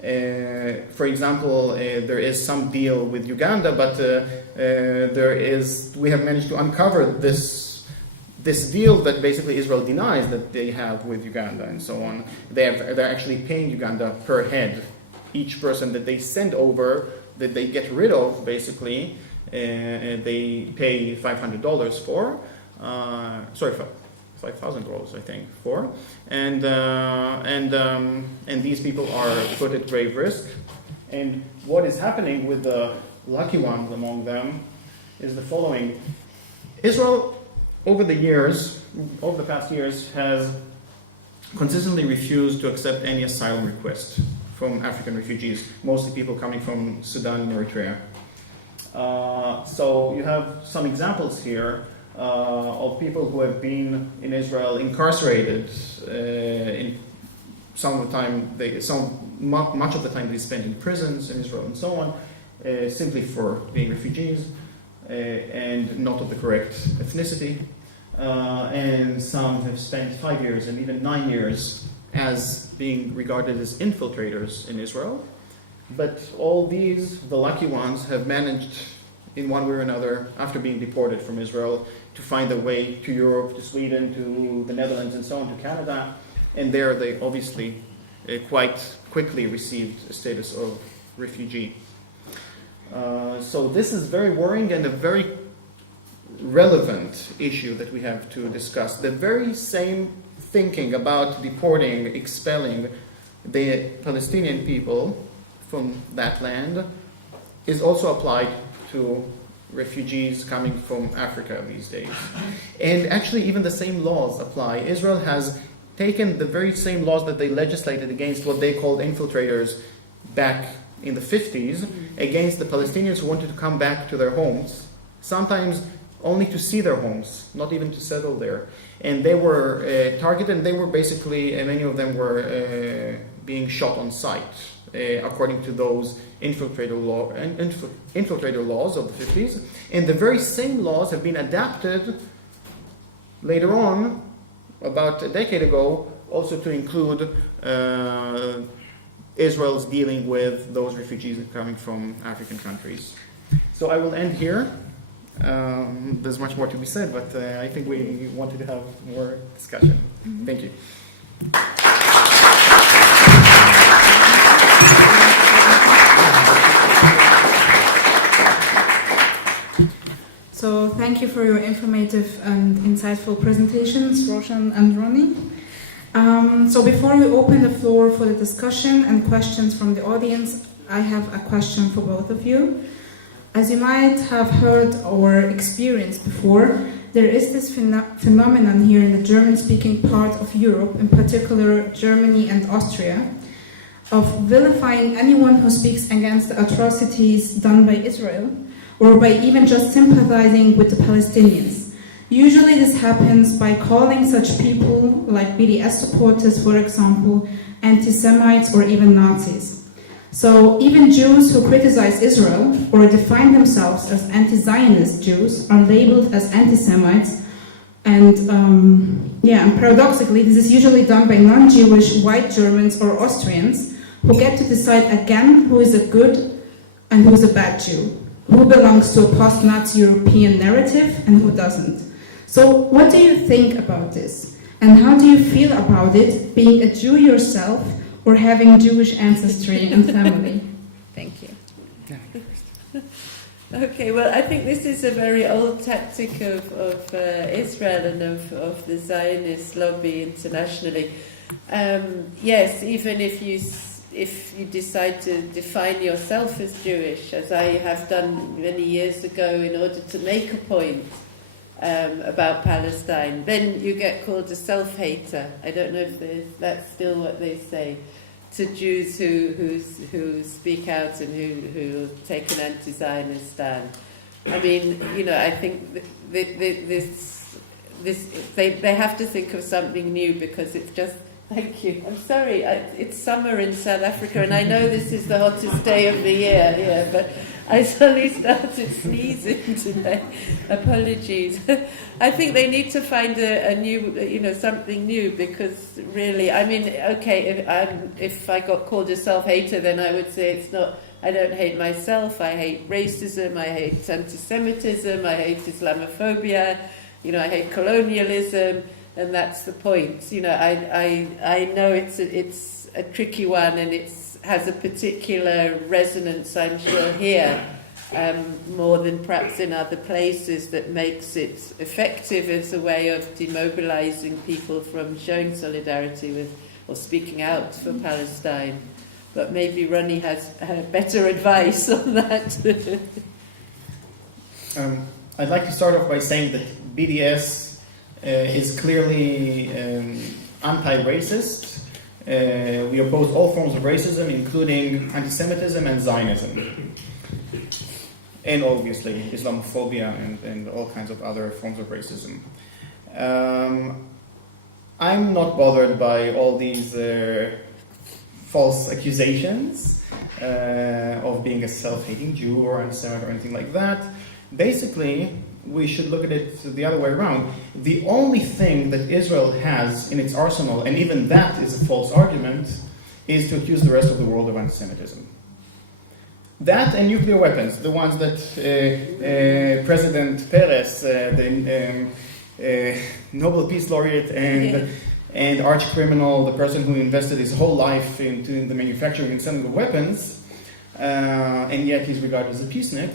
For example, there is some deal with Uganda, but we have managed to uncover this deal that basically Israel denies that they have with Uganda and so on. They're actually paying Uganda per head. Each person that they send over, that they get rid of, basically, they pay $500 for. $5,000, I think, for, and these people are put at grave risk. And what is happening with the lucky ones among them is the following: Israel, over the past years, has consistently refused to accept any asylum request from African refugees, mostly people coming from Sudan and Eritrea. So you have some examples here. Of people who have been in Israel incarcerated in some of the time, much of the time they spent in prisons in Israel and so on, simply for being refugees and not of the correct ethnicity. And some have spent 5 years and even 9 years as being regarded as infiltrators in Israel. But all these, the lucky ones, have managed in one way or another, after being deported from Israel, to find their way to Europe, to Sweden, to the Netherlands, and so on, to Canada. And there they obviously quite quickly received a status of refugee. So this is very worrying and a very relevant issue that we have to discuss. The very same thinking about deporting, expelling the Palestinian people from that land is also applied to refugees coming from Africa these days. And actually even the same laws apply. Israel has taken the very same laws that they legislated against what they called infiltrators back in the 50s, against the Palestinians who wanted to come back to their homes, sometimes only to see their homes, not even to settle there. And they were targeted, and they were basically, many of them were being shot on sight, according to those infiltrator laws of the 50s. And the very same laws have been adapted later on, about a decade ago, also to include Israel's dealing with those refugees coming from African countries. So I will end here. There's much more to be said, but I think we wanted to have more discussion. Mm-hmm. Thank you. So thank you for your informative and insightful presentations, Roshan and Ronnie. So before we open the floor for the discussion and questions from the audience, I have a question for both of you. As you might have heard or experienced before, there is this phenomenon here in the German-speaking part of Europe, in particular Germany and Austria, of vilifying anyone who speaks against the atrocities done by Israel, or by even just sympathizing with the Palestinians. Usually this happens by calling such people, like BDS supporters for example, anti-Semites or even Nazis. So even Jews who criticize Israel or define themselves as anti-Zionist Jews are labeled as anti-Semites, and paradoxically this is usually done by non-Jewish white Germans or Austrians who get to decide again who is a good and who is a bad Jew, who belongs to a post-Nazi European narrative and who doesn't. So what do you think about this? And how do you feel about it, being a Jew yourself, or having Jewish ancestry and family? Thank you. Okay, well, I think this is a very old tactic of Israel and of the Zionist lobby internationally. Yes, even if you decide to define yourself as Jewish, as I have done many years ago in order to make a point about Palestine, then you get called a self-hater. I don't know if that's still what they say to Jews who speak out and who take an anti-Zionist stand. I mean, I think they have to think of something new, because it's just. Thank you. I'm sorry. It's summer in South Africa, and I know this is the hottest day of the year here, but I suddenly started sneezing today. Apologies. I think they need to find a new, something new, because really, I mean, okay, if I got called a self-hater, then I would say it's not. I don't hate myself. I hate racism. I hate anti-Semitism. I hate Islamophobia. I hate colonialism. And that's the point. I know it's a tricky one, and it has a particular resonance, I'm sure, here, more than perhaps in other places, that makes it effective as a way of demobilizing people from showing solidarity with or speaking out for Palestine. But maybe Ronnie has better advice on that. I'd like to start off by saying that BDS is clearly anti-racist. We oppose all forms of racism, including anti-Semitism and Zionism. And obviously Islamophobia and all kinds of other forms of racism. I'm not bothered by all these false accusations of being a self-hating Jew or anti-Semite or anything like that. Basically, we should look at it the other way around. The only thing that Israel has in its arsenal, and even that is a false argument, is to accuse the rest of the world of anti-Semitism. That and nuclear weapons, the ones that President Peres, the Nobel Peace Laureate and arch criminal, the person who invested his whole life into the manufacturing and selling of weapons, and yet he's regarded as a peacenik.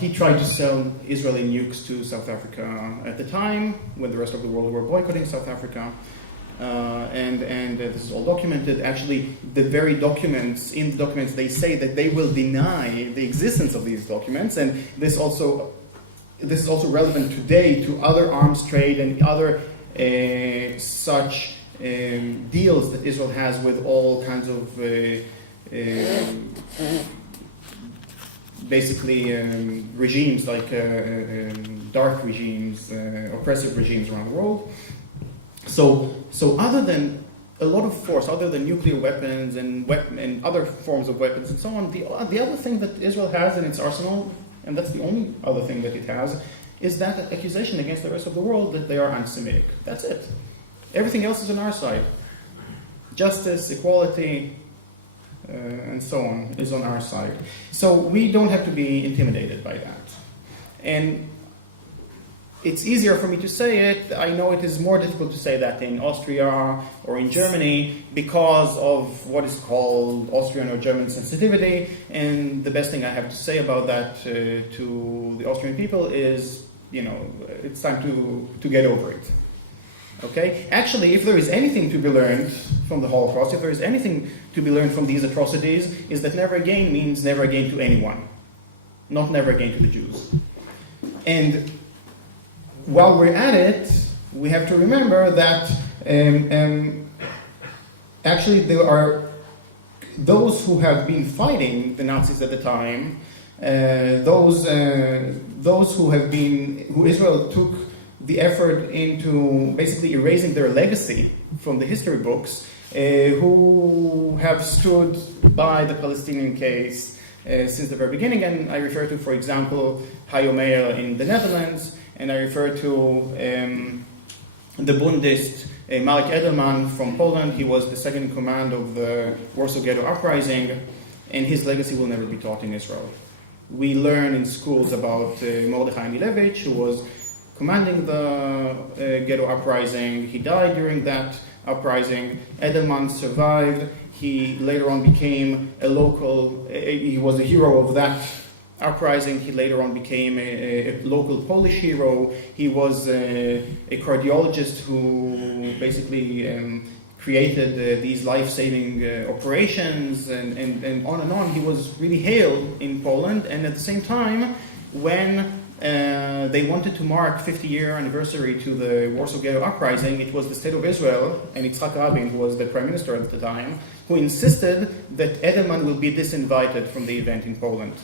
He tried to sell Israeli nukes to South Africa at the time when the rest of the world were boycotting South Africa. And this is all documented. Actually, the very documents, in the documents, they say that they will deny the existence of these documents. And this is also relevant today to other arms trade and other such deals that Israel has with all kinds of basically regimes, like dark regimes, oppressive regimes around the world. So other than a lot of force, other than nuclear weapons and other forms of weapons and so on, the other thing that Israel has in its arsenal, and that's the only other thing that it has, is that accusation against the rest of the world that they are anti-Semitic. That's it. Everything else is on our side. Justice, equality, and so on is on our side. So we don't have to be intimidated by that. And it's easier for me to say it. I know it is more difficult to say that in Austria or in Germany because of what is called Austrian or German sensitivity. And the best thing I have to say about that to the Austrian people is, it's time to get over it. Okay? Actually, if there is anything to be learned from the Holocaust, if there is anything to be learned from these atrocities, is that never again means never again to anyone. Not never again to the Jews. And while we're at it, we have to remember that actually there are those who have been fighting the Nazis at the time, those who Israel took the effort into basically erasing their legacy from the history books, who have stood by the Palestinian case since the very beginning. And I refer to, for example, Hayo Meir in the Netherlands, and I refer to the Bundist Marek Edelman from Poland. He was the second in command of the Warsaw Ghetto Uprising, and his legacy will never be taught in Israel. We learn in schools about Mordechai Milevich, who was commanding the ghetto uprising. He died during that uprising. Edelman survived. He later on became a local, he was a hero of that uprising. He later on became a local Polish hero. He was a cardiologist who basically created these life-saving operations, and on. He was really hailed in Poland, and at the same time, when they wanted to mark 50-year anniversary to the Warsaw Ghetto Uprising, it was the State of Israel and Yitzhak Rabin, who was the prime minister at the time, who insisted that Edelman will be disinvited from the event in Poland.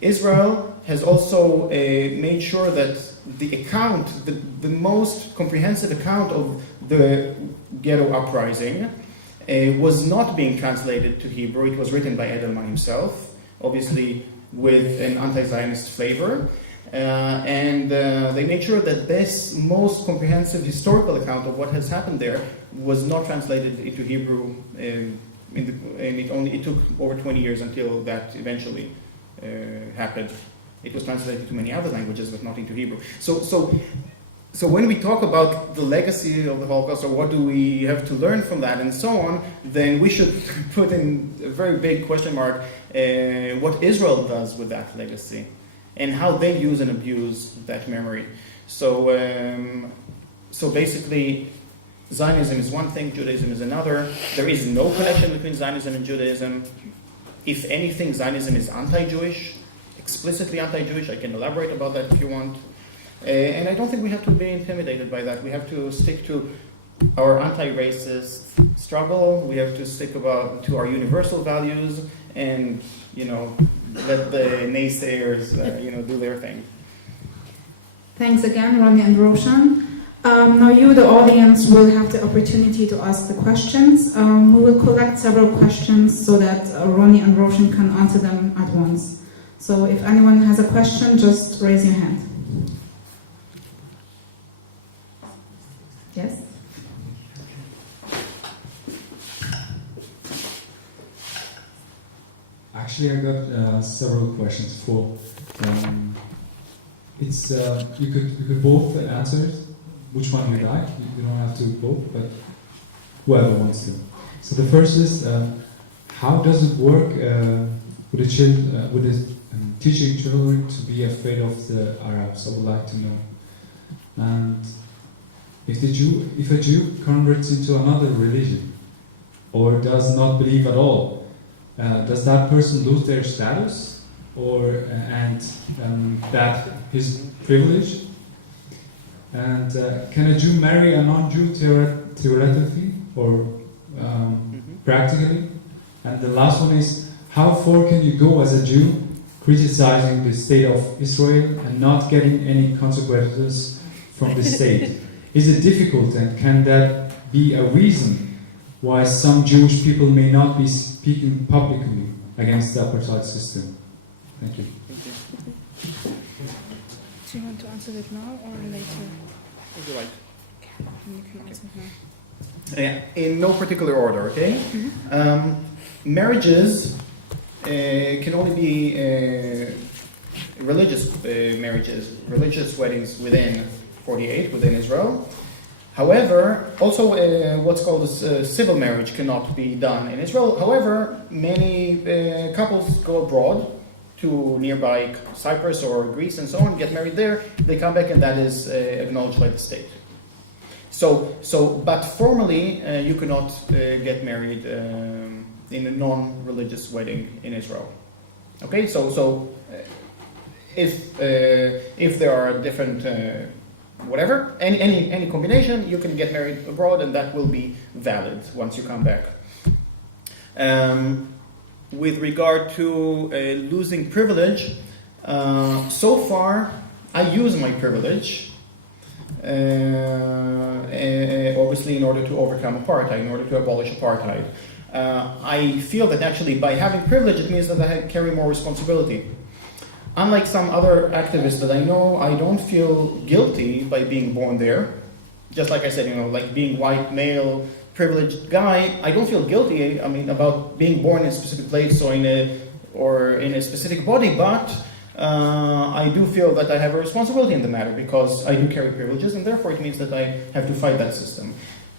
Israel has also made sure that the most comprehensive account of the ghetto uprising was not being translated to Hebrew. It was written by Edelman himself, obviously with an anti-Zionist flavor. And they made sure that this most comprehensive historical account of what has happened there was not translated into Hebrew, and it took over 20 years until that eventually happened. It was translated to many other languages, but not into Hebrew. So when we talk about the legacy of the Holocaust, or what do we have to learn from that, and so on, then we should put in a very big question mark what Israel does with that legacy, and how they use and abuse that memory. So basically, Zionism is one thing, Judaism is another. There is no connection between Zionism and Judaism. If anything, Zionism is anti-Jewish, explicitly anti-Jewish. I can elaborate about that if you want. And I don't think we have to be intimidated by that. We have to stick to our anti-racist struggle. We have to stick to our universal values, and let the naysayers do their thing. Thanks again, Ronnie and Roshan. Now you, the audience, will have the opportunity to ask the questions. We will collect several questions so that Ronnie and Roshan can answer them at once. So if anyone has a question, just raise your hand. Yes? Actually, I got several questions. It's you could both answer it. Which one you like? You don't have to both, but whoever wants to. So the first is, how does it work with teaching children to be afraid of the Arabs? I would like to know. And if a Jew converts into another religion, or does not believe at all, does that person lose their status, and that his privilege? And can a Jew marry a non-Jew theoretically or practically? And the last one is, how far can you go as a Jew criticizing the state of Israel and not getting any consequences from the state? Is it difficult, and can that be a reason why some Jewish people may not be speaking publicly against the apartheid system? Thank you. Do you want to answer it now or later? Would you like? You can answer it now. In no particular order, okay? Mm-hmm. Marriages can only be religious marriages, religious weddings within 48, within Israel. However, also what's called a civil marriage cannot be done in Israel. However, many couples go abroad to nearby Cyprus or Greece and so on, get married there, they come back, and that is acknowledged by the state. But formally, you cannot get married in a non-religious wedding in Israel. Okay, so if there are different whatever, any combination, you can get married abroad, and that will be valid once you come back. With regard to losing privilege, so far I use my privilege, obviously in order to overcome apartheid, in order to abolish apartheid. I feel that actually by having privilege, it means that I carry more responsibility. Unlike some other activists that I know, I don't feel guilty by being born there. Just like I said, like being white, male, privileged guy, I don't feel guilty, about being born in a specific place or in a specific body, but I do feel that I have a responsibility in the matter because I do carry privileges, and therefore it means that I have to fight that system.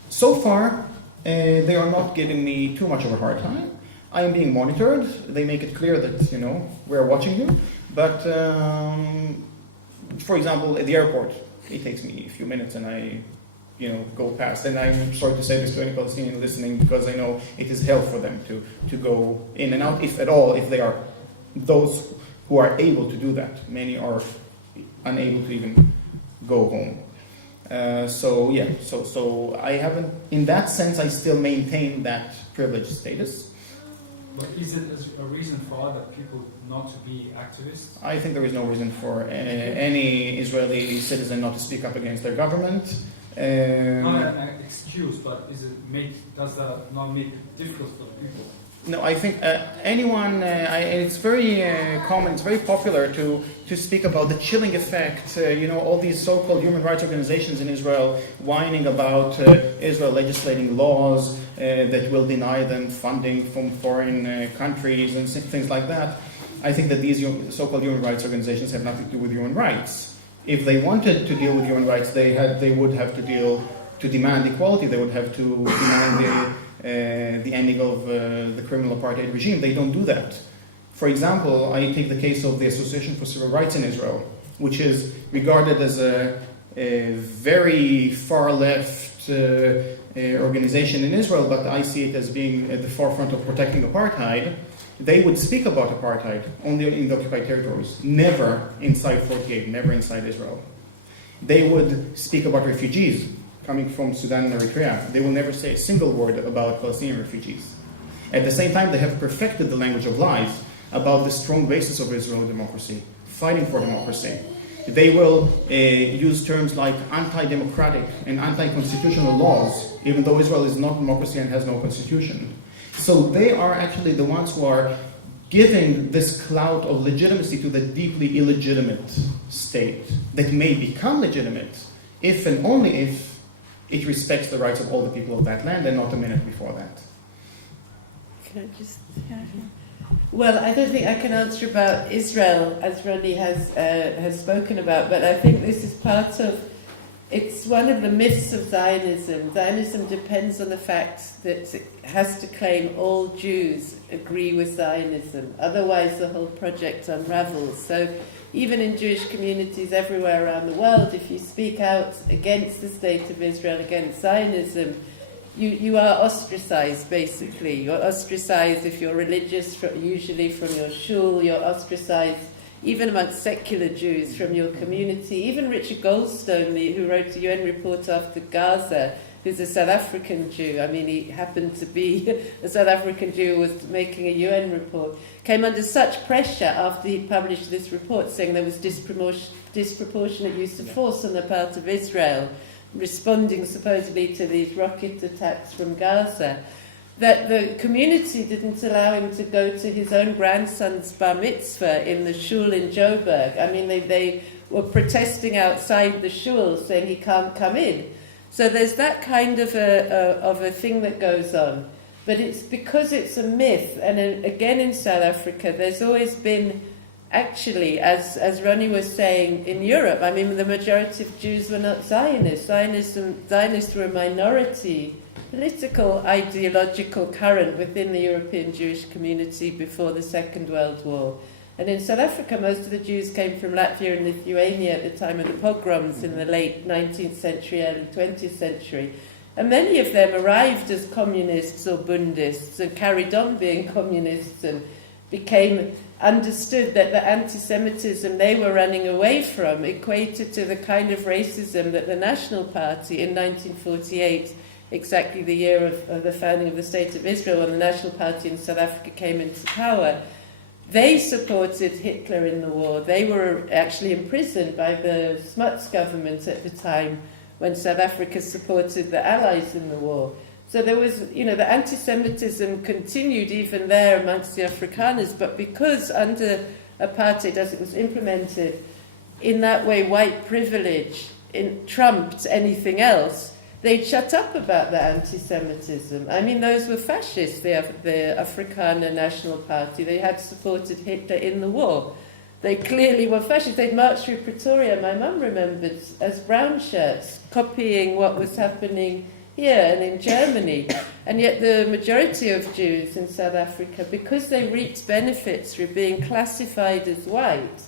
So far, they are not giving me too much of a hard time. I am being monitored. They make it clear that, we're watching you. But, for example, at the airport, it takes me a few minutes and I, go past. And I'm sorry to say this to any Palestinian listening, because I know it is hell for them to go in and out, if at all, if they are those who are able to do that. Many are unable to even go home. So I haven't, in that sense, I still maintain that privileged status. But is it a reason for other people not to be activists? I think there is no reason for any Israeli citizen not to speak up against their government. Not an excuse, but does that not make it difficult for people? No, I think anyone, it's very common, it's very popular to speak about the chilling effect, all these so-called human rights organizations in Israel whining about Israel legislating laws that will deny them funding from foreign countries and things like that. I think that these so-called human rights organizations have nothing to do with human rights. If they wanted to deal with human rights, they would have to demand equality, they would have to demand the ending of the criminal apartheid regime. They don't do that. For example, I take the case of the Association for Civil Rights in Israel, which is regarded as a very far-left organization in Israel, but I see it as being at the forefront of protecting apartheid. They would speak about apartheid only in the occupied territories, never inside 48, never inside Israel. They would speak about refugees coming from Sudan and Eritrea. They will never say a single word about Palestinian refugees. At the same time, they have perfected the language of lies about the strong basis of Israeli democracy, fighting for democracy. They will use terms like anti-democratic and anti-constitutional laws, even though Israel is not a democracy and has no constitution. So they are actually the ones who are giving this clout of legitimacy to the deeply illegitimate state that may become legitimate if and only if it respects the rights of all the people of that land, and not a minute before that. Can I just... Well, I don't think I can answer about Israel, as Ronnie has spoken about, but I think this is part of... It's one of the myths of Zionism. Zionism depends on the fact that it has to claim all Jews agree with Zionism. Otherwise, the whole project unravels. So even in Jewish communities everywhere around the world, if you speak out against the state of Israel, against Zionism, you are ostracized, basically. You're ostracized if you're religious, usually from your shul. You're ostracized even amongst secular Jews from your community. Even Richard Goldstone, who wrote a UN report after Gaza, who's a South African Jew, I mean, he happened to be a South African Jew who was making a UN report, came under such pressure after he published this report saying there was disproportionate use of force on the part of Israel, responding supposedly to these rocket attacks from Gaza, that the community didn't allow him to go to his own grandson's bar mitzvah in the shul in Joburg. I mean, they were protesting outside the shul saying he can't come in. So there's that kind of a thing that goes on. But it's because it's a myth, and again in South Africa, there's always been, actually, as Ronnie was saying, in Europe, I mean, the majority of Jews were not Zionists. Zionists were a minority political, ideological current within the European Jewish community before the Second World War. And in South Africa, most of the Jews came from Latvia and Lithuania at the time of the pogroms in the late 19th century, early 20th century. And many of them arrived as communists or Bundists and carried on being communists and became understood that the anti-Semitism they were running away from equated to the kind of racism that the National Party in 1948, exactly the year of the founding of the State of Israel, when the National Party in South Africa came into power, they supported Hitler in the war. They were actually imprisoned by the Smuts government at the time when South Africa supported the Allies in the war. So there was, the anti-Semitism continued even there amongst the Afrikaners, but because under apartheid, as it was implemented, in that way white privilege trumped anything else, they'd shut up about the anti-Semitism. I mean, those were fascists, the Afrikaner National Party. They had supported Hitler in the war. They clearly were fascists. They'd marched through Pretoria, my mum remembered, as brown shirts, copying what was happening here and in Germany. And yet the majority of Jews in South Africa, because they reaped benefits through being classified as white,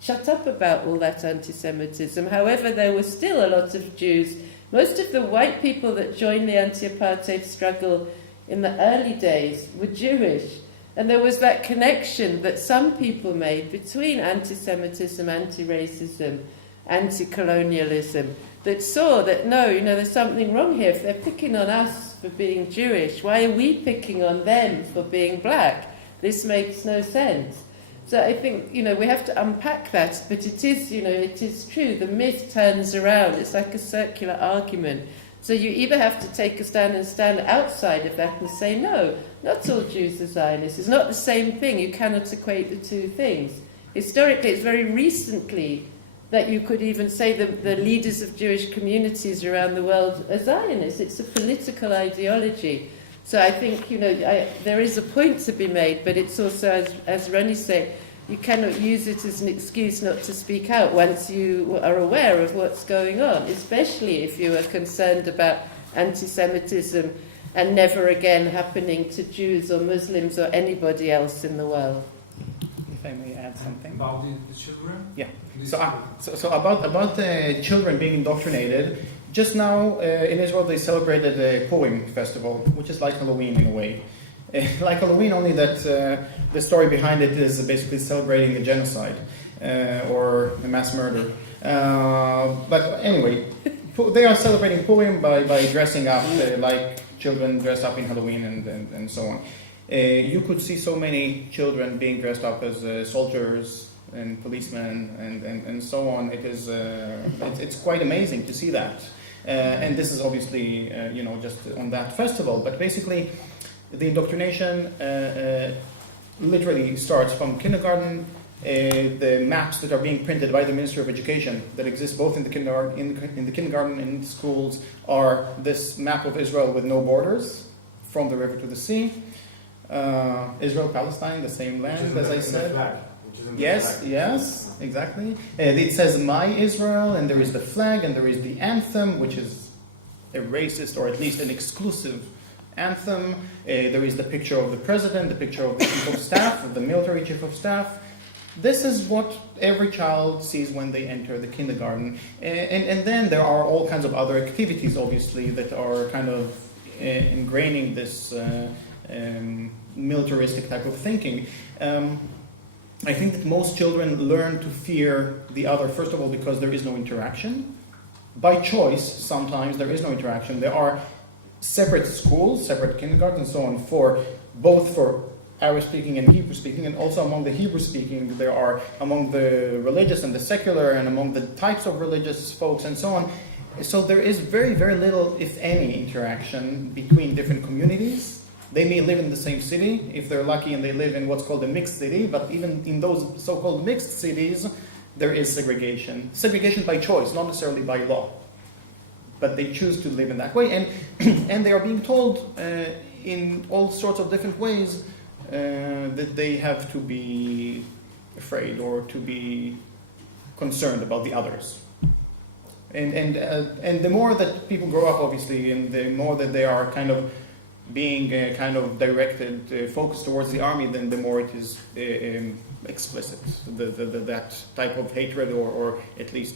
shut up about all that anti-Semitism. However, there were still a lot of Jews. Most of the white people that joined the anti-apartheid struggle in the early days were Jewish. And there was that connection that some people made between anti-Semitism, anti-racism, anti-colonialism, that saw that, no, there's something wrong here. If they're picking on us for being Jewish, why are we picking on them for being black? This makes no sense. So I think, we have to unpack that, but it is true. The myth turns around. It's like a circular argument. So you either have to take a stand and stand outside of that and say, no, not all Jews are Zionists. It's not the same thing. You cannot equate the two things. Historically, it's very recently that you could even say the leaders of Jewish communities around the world are Zionists. It's a political ideology. So I think, there is a point to be made, but it's also, as Ronnie said, you cannot use it as an excuse not to speak out once you are aware of what's going on, especially if you are concerned about anti-Semitism and never again happening to Jews or Muslims or anybody else in the world. If I may add something. About the children? Yeah. So about children being indoctrinated, just now in Israel they celebrated a Purim festival, which is like Halloween in a way. Like Halloween, only that the story behind it is basically celebrating a genocide or a mass murder. But anyway, they are celebrating Purim by dressing up like children dress up in Halloween and so on. You could see so many children being dressed up as soldiers and policemen and so on. It's quite amazing to see that. And this is obviously just on that festival, but basically the indoctrination literally starts from kindergarten. The maps that are being printed by the Ministry of Education that exist both in the kindergarten and in schools are this map of Israel with no borders, from the river to the sea. Israel, Palestine, the same land, as I said. Yes, exactly. It says "My Israel," and there is the flag, and there is the anthem, which is a racist or at least an exclusive anthem. There is the picture of the president, the picture of the chief of staff, of the military chief of staff. This is what every child sees when they enter the kindergarten. And then there are all kinds of other activities, obviously, that are kind of ingraining this militaristic type of thinking. I think that most children learn to fear the other, first of all, because there is no interaction. By choice, sometimes there is no interaction. There are separate schools, separate kindergartens, and so on, both for Arabic-speaking and Hebrew-speaking, and also among the Hebrew-speaking, there are among the religious and the secular, and among the types of religious folks, and so on. So there is very, very little, if any, interaction between different communities. They may live in the same city, if they're lucky, and they live in what's called a mixed city, but even in those so-called mixed cities, there is segregation. Segregation by choice, not necessarily by law. But they choose to live in that way, and they are being told in all sorts of different ways that they have to be afraid or to be concerned about the others. And the more that people grow up, obviously, and the more that they are kind of being kind of directed, focused towards the army, then the more it is explicit, that type of hatred or at least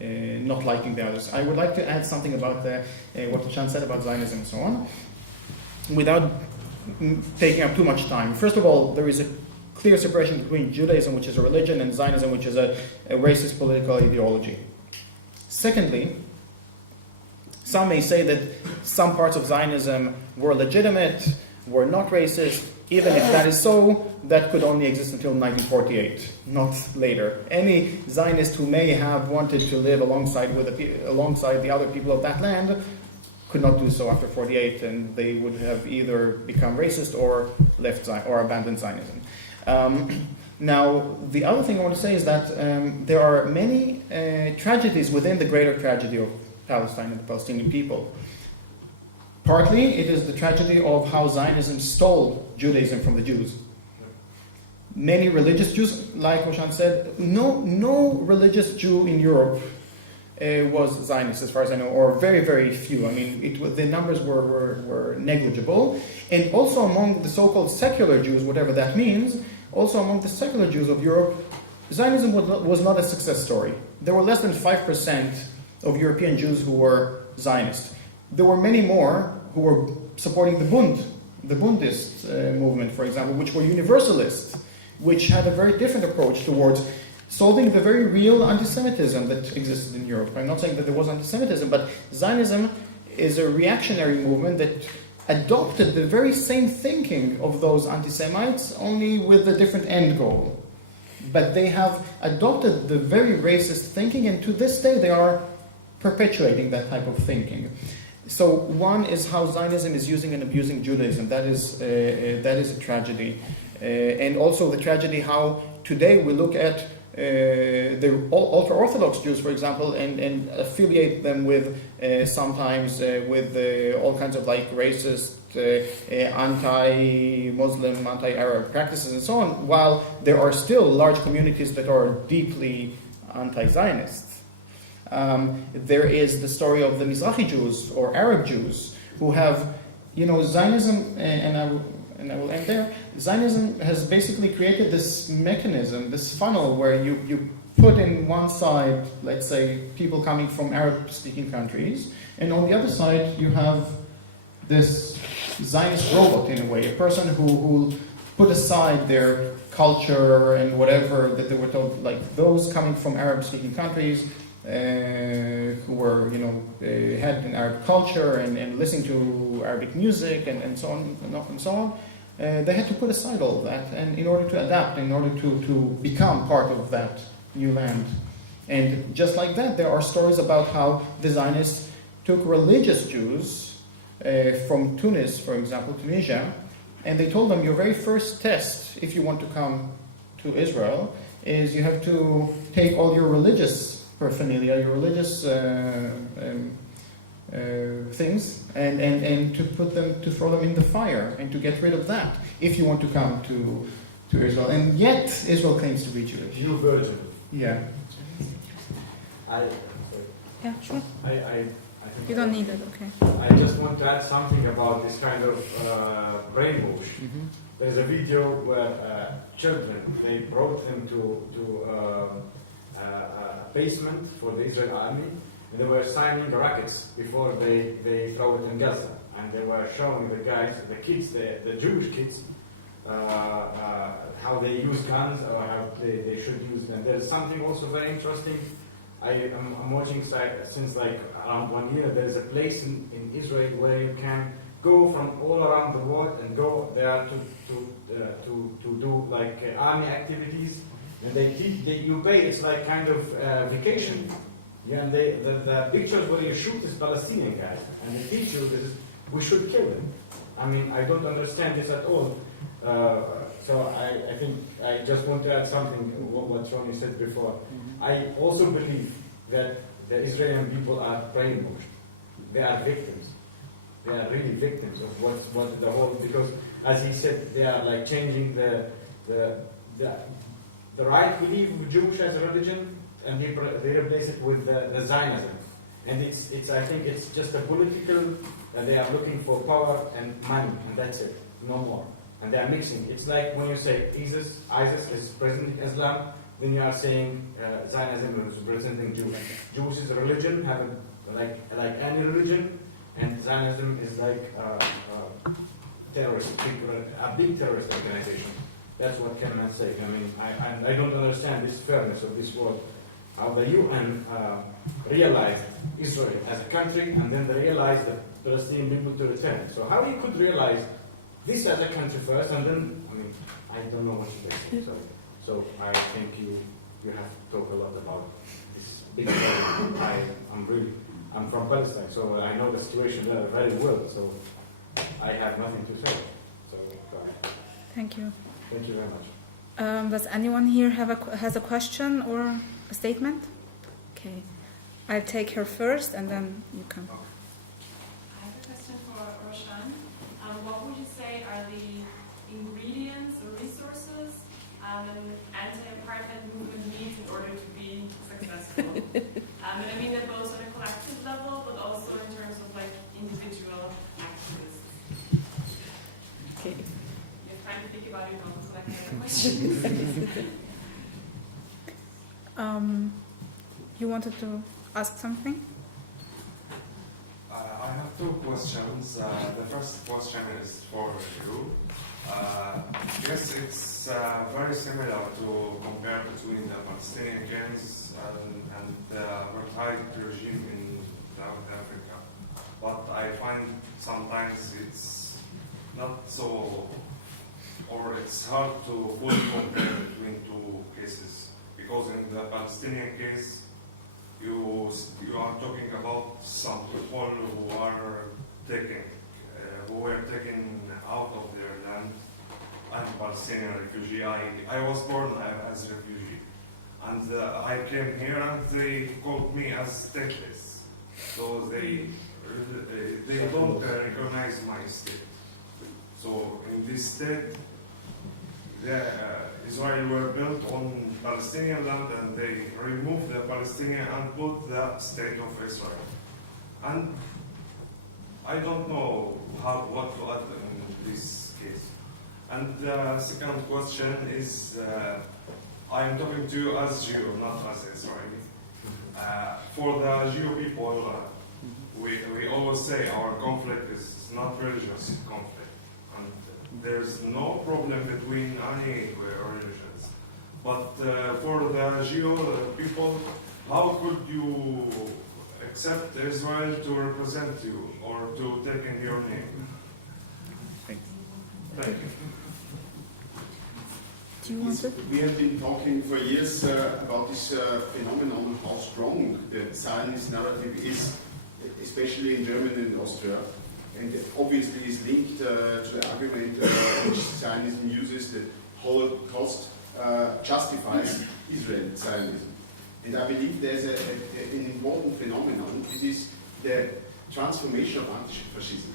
not liking the others. I would like to add something about what Roshan said about Zionism and so on, without taking up too much time. First of all, there is a clear separation between Judaism, which is a religion, and Zionism, which is a racist political ideology. Secondly, some may say that some parts of Zionism were legitimate, were not racist. Even if that is so, that could only exist until 1948, not later. Any Zionist who may have wanted to live alongside the other people of that land could not do so after 48, and they would have either become racist or left or abandoned Zionism. Now, the other thing I want to say is that there are many tragedies within the greater tragedy of Palestine and the Palestinian people. Partly, it is the tragedy of how Zionism stole Judaism from the Jews. Many religious Jews, like Roshan said, no religious Jew in Europe was Zionist, as far as I know, or very, very few. I mean, the numbers were negligible. And also among the so-called secular Jews, whatever that means, also among the secular Jews of Europe, Zionism was not a success story. There were less than 5% of European Jews who were Zionist. There were many more who were supporting the Bundist movement, for example, which were universalists, which had a very different approach towards solving the very real anti-Semitism that existed in Europe. I'm not saying that there was anti-Semitism, but Zionism is a reactionary movement that adopted the very same thinking of those anti-Semites, only with a different end goal. But they have adopted the very racist thinking, and to this day they are perpetuating that type of thinking. So one is how Zionism is using and abusing Judaism. That is a tragedy. And also the tragedy how today we look at the ultra-Orthodox Jews, for example, and affiliate them with sometimes with all kinds of like racist, anti-Muslim, anti-Arab practices and so on, while there are still large communities that are deeply anti-Zionist. There is the story of the Mizrahi Jews or Arab Jews who have, Zionism, and I will end there. Zionism has basically created this mechanism, this funnel, where you put in one side, let's say, people coming from Arab-speaking countries, and on the other side you have this Zionist robot, in a way, a person who put aside their culture and whatever that they were told, like those coming from Arab-speaking countries, who were, had an Arab culture and listening to Arabic music and so on and so on. They had to put aside all of that, and in order to adapt, in order to become part of that new land. And just like that, there are stories about how the Zionists took religious Jews from Tunis, for example, Tunisia, and they told them, your very first test, if you want to come to Israel, is you have to take all your religious paraphernalia, your religious things, and to throw them in the fire, and to get rid of that, if you want to come to Israel. And yet, Israel claims to be Jewish. You virgin. Yeah. Yeah, sure. I think You don't need it, okay. I just want to add something about this kind of brainwash. Mm-hmm. There's a video where children, they brought them to a basement for the Israel army, and they were signing the rockets before they throw it in Gaza. And they were showing the guys, the kids, the Jewish kids, how they use guns or how they should use them. There's something also very interesting. I'm watching since like around 1 year. There's a place in Israel where you can go from all around the world and go there to do like army activities, and you pay. It's like kind of vacation. Yeah, and the pictures where you shoot is Palestinian guys, and they teach you this. We should kill them. I mean, I don't understand this at all. So I think I just want to add something what Ronnie said before. Mm-hmm. I also believe that the Israeli people are brainwashed. They are victims. They are really victims of what the whole, because as he said, they are like changing the right belief of Jewish as a religion, and they replace it with the Zionism. And it's I think it's just a political. They are looking for power and money, and that's it, no more. And they are mixing. It's like when you say ISIS is presenting Islam, then you are saying Zionism is presenting Jews. Jews is a religion, like any religion, and Zionism is like a big terrorist organization. That's what Kenan said. I mean, I don't understand this fairness of this world. How the UN realized Israel as a country, and then they realized the Palestinian people to return. So how you could realize this as a country first, and then, I mean, I don't know what to say. So I think you have to talk a lot about this big problem. I'm from Palestine, so I know the situation there very well. So I have nothing to say. So Thank you. thank you very much. Does anyone here has a question or a statement? Okay, I'll take her first, and then you can. I have a question for Roshan. What would you say are the ingredients or resources an anti-apartheid movement needs in order to be successful? And I mean that You wanted to ask something? I have two questions. The first question is for you. Yes, it's very similar to compare between the Palestinian case and the apartheid regime in South Africa. But I find sometimes it's not so, or it's hard to fully compare between two cases. Because in the Palestinian case, you are talking about some people who are who were taken out of their land. I'm a Palestinian refugee. I was born as a refugee, and I came here and they called me as stateless. So they don't recognize my state. So in this state, Israel were built on Palestinian land, and they removed the Palestinian and put the state of Israel. And I don't know what to add in this case. And the second question is, I'm talking to you as Jew, not as Israeli. For the Jew people, we always say our conflict is not religious conflict. There's no problem between any religions. But for the Jew people, how could you accept Israel to represent you or to take in your name? Thank you. Do you want to? We have been talking for years about this phenomenon, how strong the Zionist narrative is, especially in Germany and Austria. And obviously is linked to the argument which Zionism uses that Holocaust justifies Israel Zionism. And I believe there's an important phenomenon. It is the transformation of anti-fascism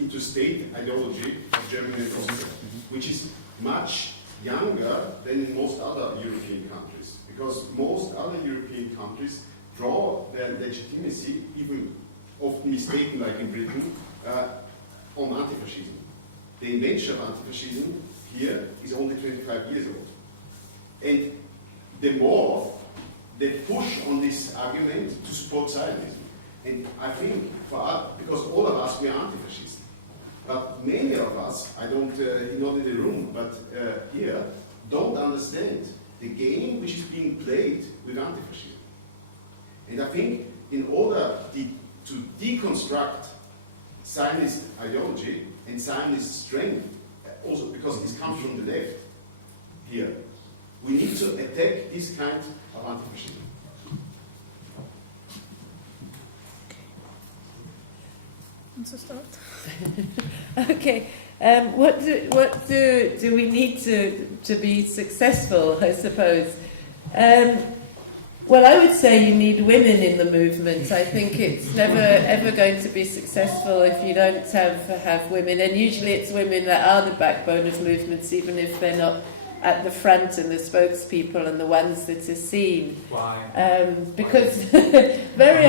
into state ideology of Germany and Austria, which is much younger than in most other European countries. Because most other European countries draw their legitimacy, even often mistaken like in Britain, on anti-fascism. The invention of anti-fascism here is only 25 years old. And the more they push on this argument to support Zionism. And I think for us, because all of us, we are anti-fascist. But many of us, I don't, not in the room, but here, don't understand the game which is being played with anti-fascism. And I think in order to deconstruct Zionist ideology and Zionist strength, also because this comes from the left here, we need to attack this kind of anti-fascism. Want to start? Okay. What do we need to be successful, I suppose? Well, I would say you need women in the movement. I think it's never ever going to be successful if you don't have women. And usually it's women that are the backbone of movements, even if they're not at the front and the spokespeople and the ones that are seen. Why? Because very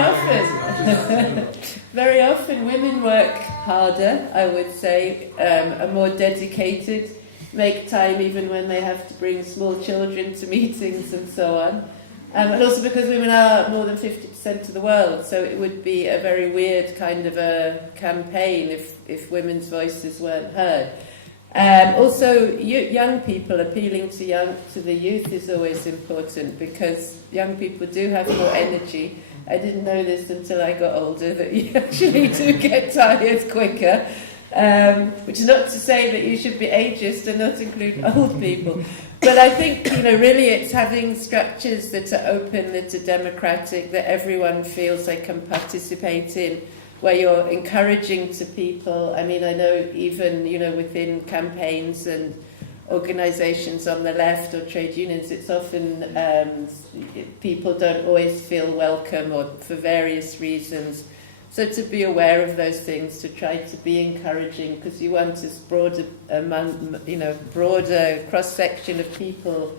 often women work harder, I would say, are more dedicated, make time even when they have to bring small children to meetings and so on. And also because women are more than 50% of the world, so it would be a very weird kind of a campaign if women's voices weren't heard. Also, young people, appealing to the youth is always important, because young people do have more energy. I didn't know this until I got older, that you actually do get tired quicker. Which is not to say that you should be ageist and not include old people. But I think, really it's having structures that are open, that are democratic, that everyone feels they can participate in, where you're encouraging to people. I mean, I know even, within campaigns and organisations on the left or trade unions, it's often people don't always feel welcome, or for various reasons. So to be aware of those things, to try to be encouraging, because you want as broad broader cross-section of people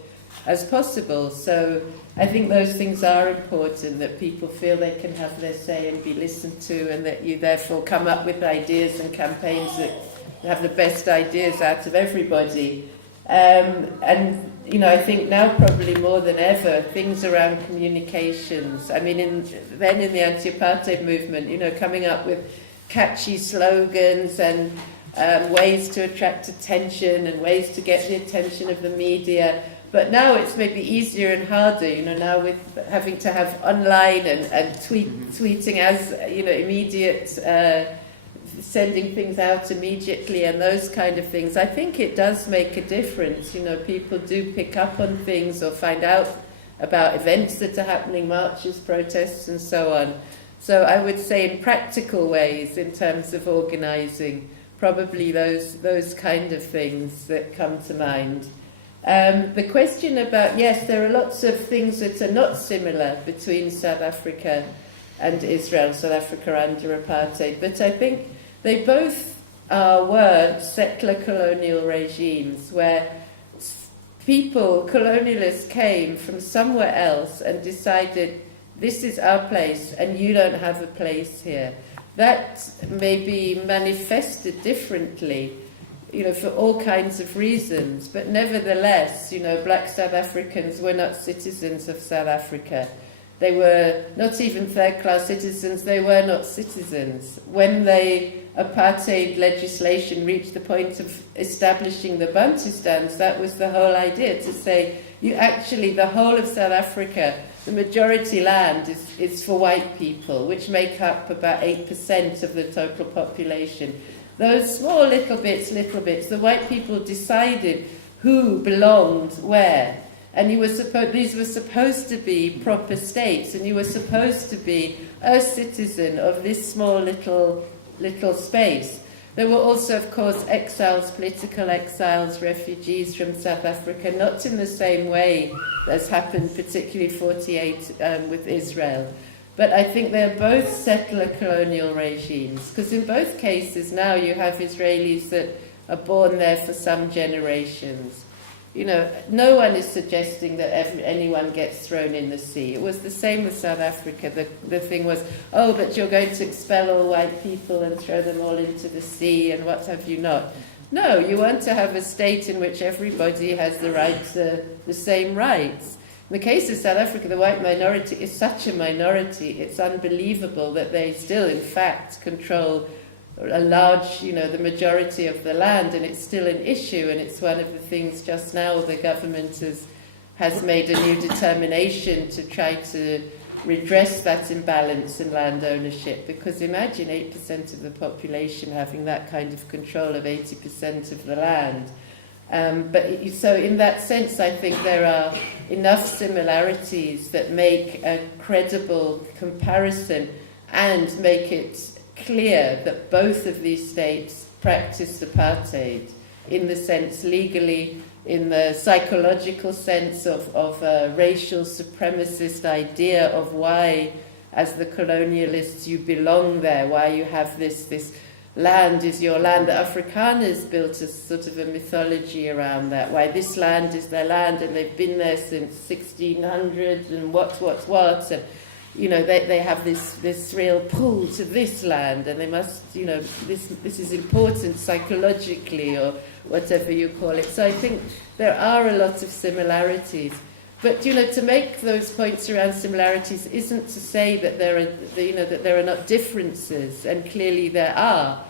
as possible. So I think those things are important, that people feel they can have their say and be listened to, and that you therefore come up with ideas and campaigns that have the best ideas out of everybody. And I think now probably more than ever, things around communications. I mean, then in the anti-apartheid movement, coming up with catchy slogans and ways to attract attention and ways to get the attention of the media. But now it's maybe easier and harder, now with having to have online and tweeting as, immediate, sending things out immediately and those kind of things. I think it does make a difference. People do pick up on things or find out about events that are happening, marches, protests, and so on. So I would say in practical ways, in terms of organising, probably those kind of things that come to mind. The question about, yes, there are lots of things that are not similar between South Africa and Israel, South Africa under apartheid, but I think they both were settler colonial regimes where colonialists came from somewhere else and decided, this is our place and you don't have a place here. That may be manifested differently, for all kinds of reasons, but nevertheless, black South Africans were not citizens of South Africa. They were not even third-class citizens, they were not citizens. When the apartheid legislation reached the point of establishing the Bantustans, that was the whole idea, to say, the whole of South Africa, the majority land is for white people, which make up about 8% of the total population. Those small little bits, the white people decided who belonged where. And these were supposed to be proper states, and you were supposed to be a citizen of this small little space. There were also, of course, exiles, political exiles, refugees from South Africa, not in the same way as happened particularly 48 with Israel. But I think they're both settler colonial regimes, because in both cases now you have Israelis that are born there for some generations. No one is suggesting that anyone gets thrown in the sea. It was the same with South Africa. The thing was, but you're going to expel all white people and throw them all into the sea and what have you not. No, you want to have a state in which everybody has the same rights. In the case of South Africa, the white minority is such a minority, it's unbelievable that they still, in fact, control a large, the majority of the land, and it's still an issue, and it's one of the things just now the government has made a new determination to try to redress that imbalance in land ownership, because imagine 8% of the population having that kind of control of 80% of the land. So in that sense, I think there are enough similarities that make a credible comparison and make it clear that both of these states practiced apartheid in the sense legally, in the psychological sense of a racial supremacist idea of why, as the colonialists, you belong there, why you have this land is your land. The Afrikaners built a sort of a mythology around that, why this land is their land and they've been there since 1600 and what, and they have this real pull to this land, and they must, this is important psychologically or whatever you call it. So I think there are a lot of similarities. But, to make those points around similarities isn't to say that there are not differences, and clearly there are.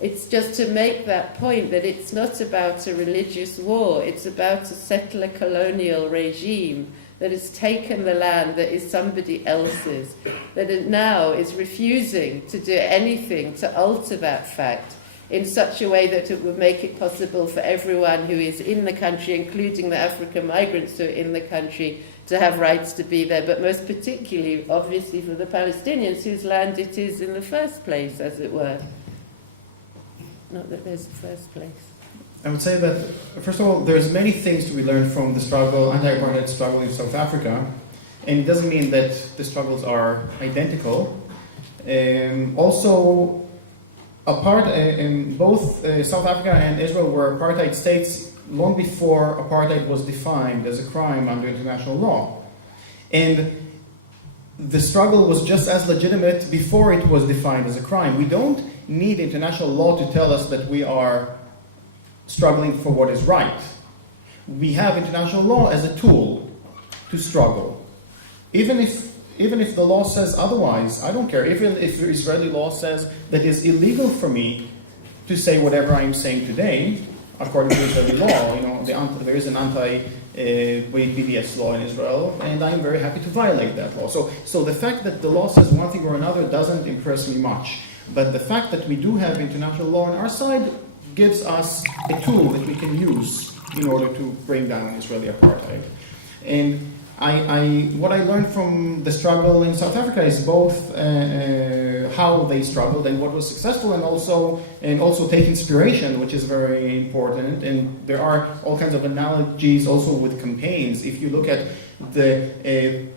It's just to make that point that it's not about a religious war, it's about a settler colonial regime that has taken the land that is somebody else's, that it now is refusing to do anything to alter that fact in such a way that it would make it possible for everyone who is in the country, including the African migrants who are in the country, to have rights to be there, but most particularly, obviously, for the Palestinians whose land it is in the first place, as it were. Not that there's a first place. I would say that, first of all, there's many things to be learned from the anti-apartheid struggle in South Africa, and it doesn't mean that the struggles are identical. Also, both South Africa and Israel were apartheid states long before apartheid was defined as a crime under international law. And the struggle was just as legitimate before it was defined as a crime. We don't need international law to tell us that we are struggling for what is right. we have international law as a tool to struggle. Even if the law says otherwise, I don't care. Even if the Israeli law says that it's illegal for me to say whatever I'm saying today, according to Israeli law, there is an BDS law in Israel, and I'm very happy to violate that law. So the fact that the law says one thing or another doesn't impress me much. But the fact that we do have international law on our side gives us a tool that we can use in order to bring down Israeli apartheid. And what I learned from the struggle in South Africa is both how they struggled and what was successful, and also take inspiration, which is very important. And there are all kinds of analogies also with campaigns. If you look at the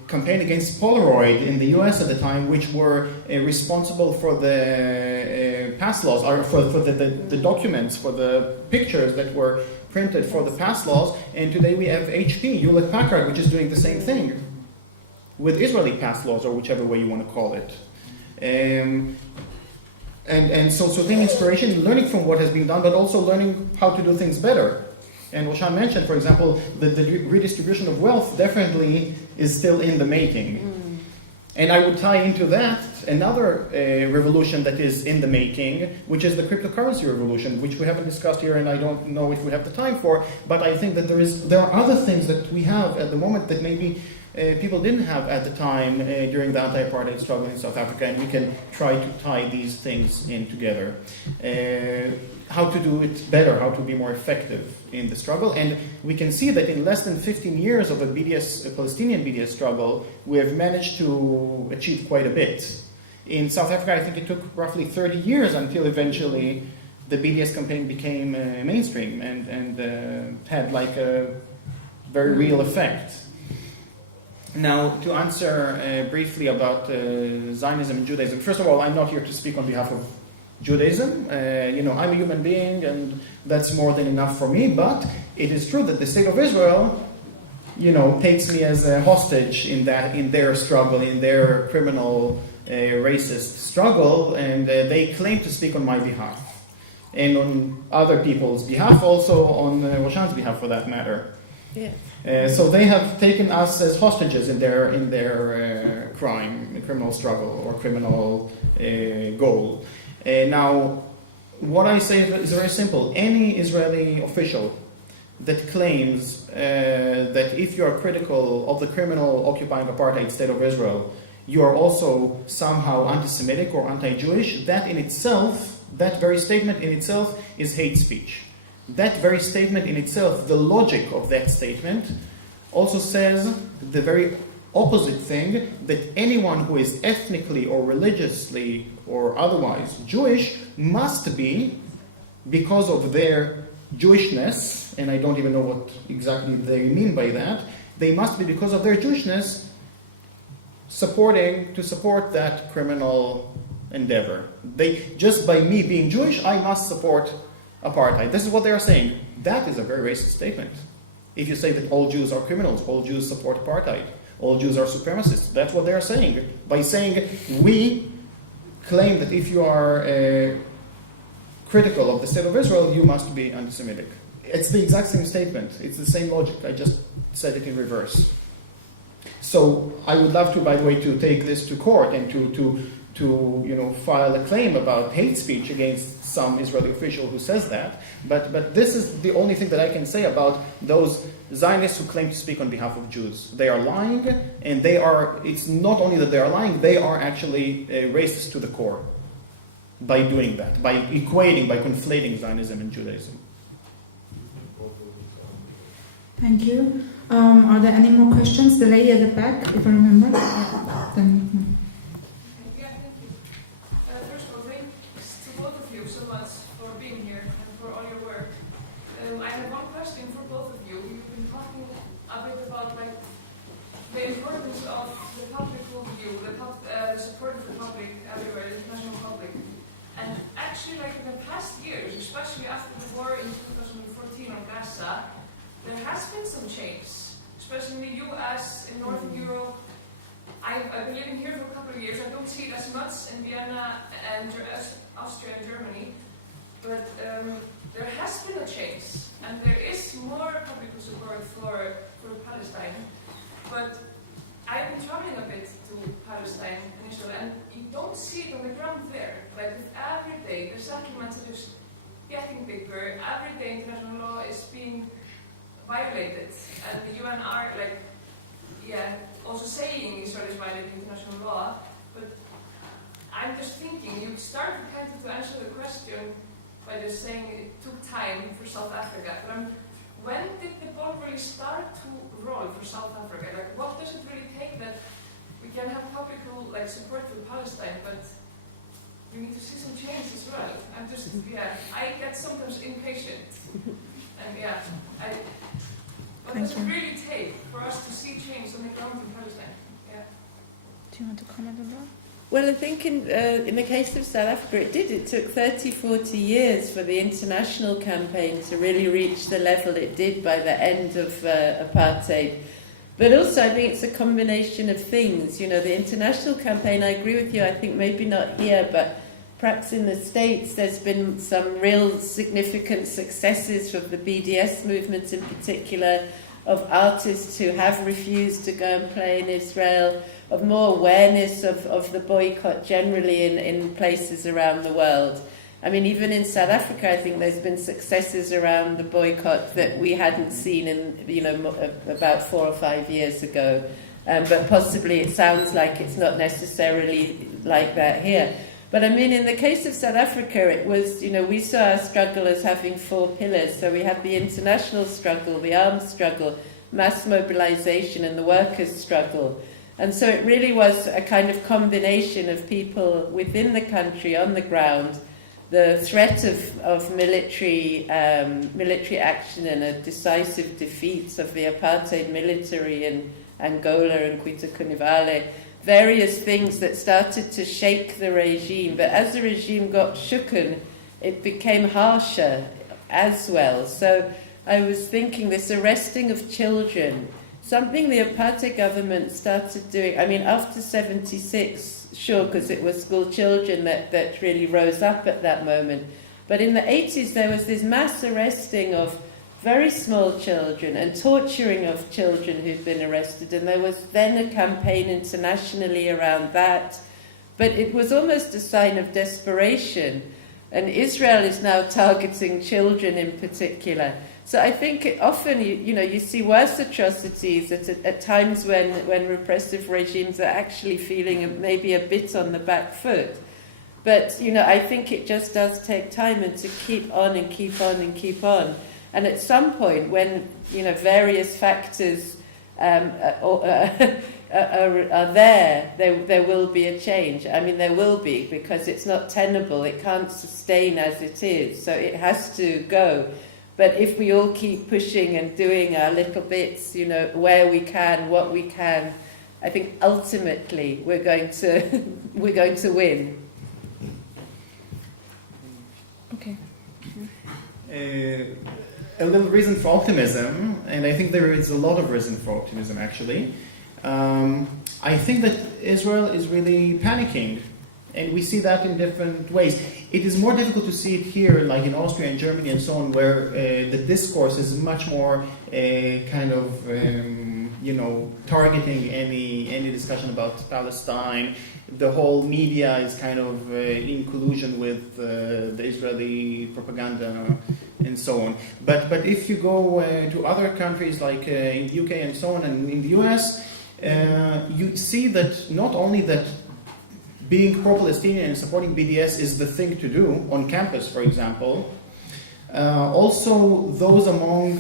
campaign against Polaroid in the US at the time, which were responsible for the pass laws, or for the documents, for the pictures that were printed for the pass laws, and today we have HP, Hewlett-Packard, which is doing the same thing with Israeli pass laws, or whichever way you want to call it. So taking inspiration, learning from what has been done, but also learning how to do things better. And Roshan mentioned, for example, the redistribution of wealth definitely is still in the making. And I would tie into that another revolution that is in the making, which is the cryptocurrency revolution, which we haven't discussed here, and I don't know if we have the time for, but I think that there are other things that we have at the moment that maybe people didn't have at the time during the anti-apartheid struggle in South Africa, and we can try to tie these things in together. How to do it better, how to be more effective in the struggle. And we can see that in less than 15 years of a Palestinian BDS struggle, we have managed to achieve quite a bit. In South Africa, I think it took roughly 30 years until eventually the BDS campaign became mainstream and had like a very real effect. Now, to answer briefly about Zionism and Judaism, first of all, I'm not here to speak on behalf of Judaism. I'm a human being, and that's more than enough for me. But it is true that the state of Israel, takes me as a hostage in their struggle, in their criminal, racist struggle, and they claim to speak on my behalf, and on other people's behalf, also on Roshan's behalf, for that matter. Yeah. So they have taken us as hostages in their criminal struggle or criminal goal. Now, what I say is very simple. Any Israeli official that claims that if you are critical of the criminal occupying apartheid state of Israel, you are also somehow anti-Semitic or anti-Jewish, that very statement in itself is hate speech. That very statement in itself, the logic of that statement, also says the very opposite thing, that anyone who is ethnically or religiously or otherwise Jewish must be, because of their Jewishness, and I don't even know what exactly they mean by that, they must be, because of their Jewishness, to support that criminal endeavor. Just by me being Jewish, I must support apartheid. This is what they are saying. That is a very racist statement. If you say that all Jews are criminals, all Jews support apartheid, all Jews are supremacists, that's what they are saying. By saying, we claim that if you are critical of the state of Israel, you must be anti-Semitic. It's the exact same statement. It's the same logic. I just said it in reverse. So I would love to, by the way, to take this to court and to file a claim about hate speech against some Israeli official who says that. But this is the only thing that I can say about those Zionists who claim to speak on behalf of Jews. They are lying, and it's not only that they are lying, they are actually racist to the core by doing that, by conflating Zionism and Judaism. Thank you. Are there any more questions? The lady at the back, if I remember. Then, Yeah, thank you. First of all, thanks to both of you so much for being here and for all your work. I have one question for both of you. You've been talking a bit about the importance of the public view, the support of the public everywhere, the international public. And actually, in the past years, especially after the war in 2014 on Gaza, there has been some change, especially in the US, in Northern Europe. I've been living here for a couple of years. I don't see it as much in Vienna and Austria and Germany, but there has been a change. and there is more public support for Palestine, but I've been traveling a bit to Palestine and Israel, and you don't see it on the ground there. Like with every day, the settlements are just getting bigger. Every day, international law is being violated, and the UN are also saying Israel is violating international law. But I'm just thinking, you start kind of to answer the question by just saying it took time for South Africa. But when did the ball really start to roll for South Africa? Like, what does it really take that we can have public support for Palestine, but we need to see some change as well? I'm just, I get sometimes impatient. And what does it really take for us to see change on the ground in Palestine? Yeah. Do you want to comment on that? Well, I think in the case of South Africa, it did. It took 30, 40 years for the international campaign to really reach the level it did by the end of apartheid. But also, I think it's a combination of things. You know, the international campaign, I agree with you, I think maybe not here, but perhaps in the States, there's been some real significant successes of the BDS movement in particular, of artists who have refused to go and play in Israel, of more awareness of the boycott generally in places around the world. I mean, even in South Africa, I think there's been successes around the boycott that we hadn't seen in, about 4 or 5 years ago. But possibly it sounds like it's not necessarily like that here. But I mean, in the case of South Africa, it was, we saw our struggle as having 4 pillars. So we had the international struggle, the armed struggle, mass mobilization, and the workers' struggle. And so it really was a kind of combination of people within the country, on the ground, the threat of military action and a decisive defeat of the apartheid military in Angola and Cuita-Cunivale, various things that started to shake the regime. But as the regime got shooken, it became harsher as well. So I was thinking this arresting of children, something the apartheid government started doing, I mean, after 76, sure, because it was school children that really rose up at that moment. But in the 80s, there was this mass arresting of very small children and torturing of children who'd been arrested. And there was then a campaign internationally around that. But it was almost a sign of desperation. And Israel is now targeting children in particular. So I think often, you see worse atrocities at times when repressive regimes are actually feeling maybe a bit on the back foot. But, I think it just does take time and to keep on and keep on and keep on. And at some point when, various factors are there will be a change. I mean, there will be, because it's not tenable. It can't sustain as it is. So it has to go. But if we all keep pushing and doing our little bits, where we can, what we can, I think ultimately we're going to win. Okay. A little reason for optimism, and I think there is a lot of reason for optimism actually. I think that Israel is really panicking, and we see that in different ways. It is more difficult to see it here, like in Austria and Germany and so on, where the discourse is much more targeting any discussion about Palestine. The whole media is kind of in collusion with the Israeli propaganda and so on. But if you go to other countries like in the UK and so on, and in the US, you see that not only that being pro-Palestinian and supporting BDS is the thing to do on campus, for example, also those among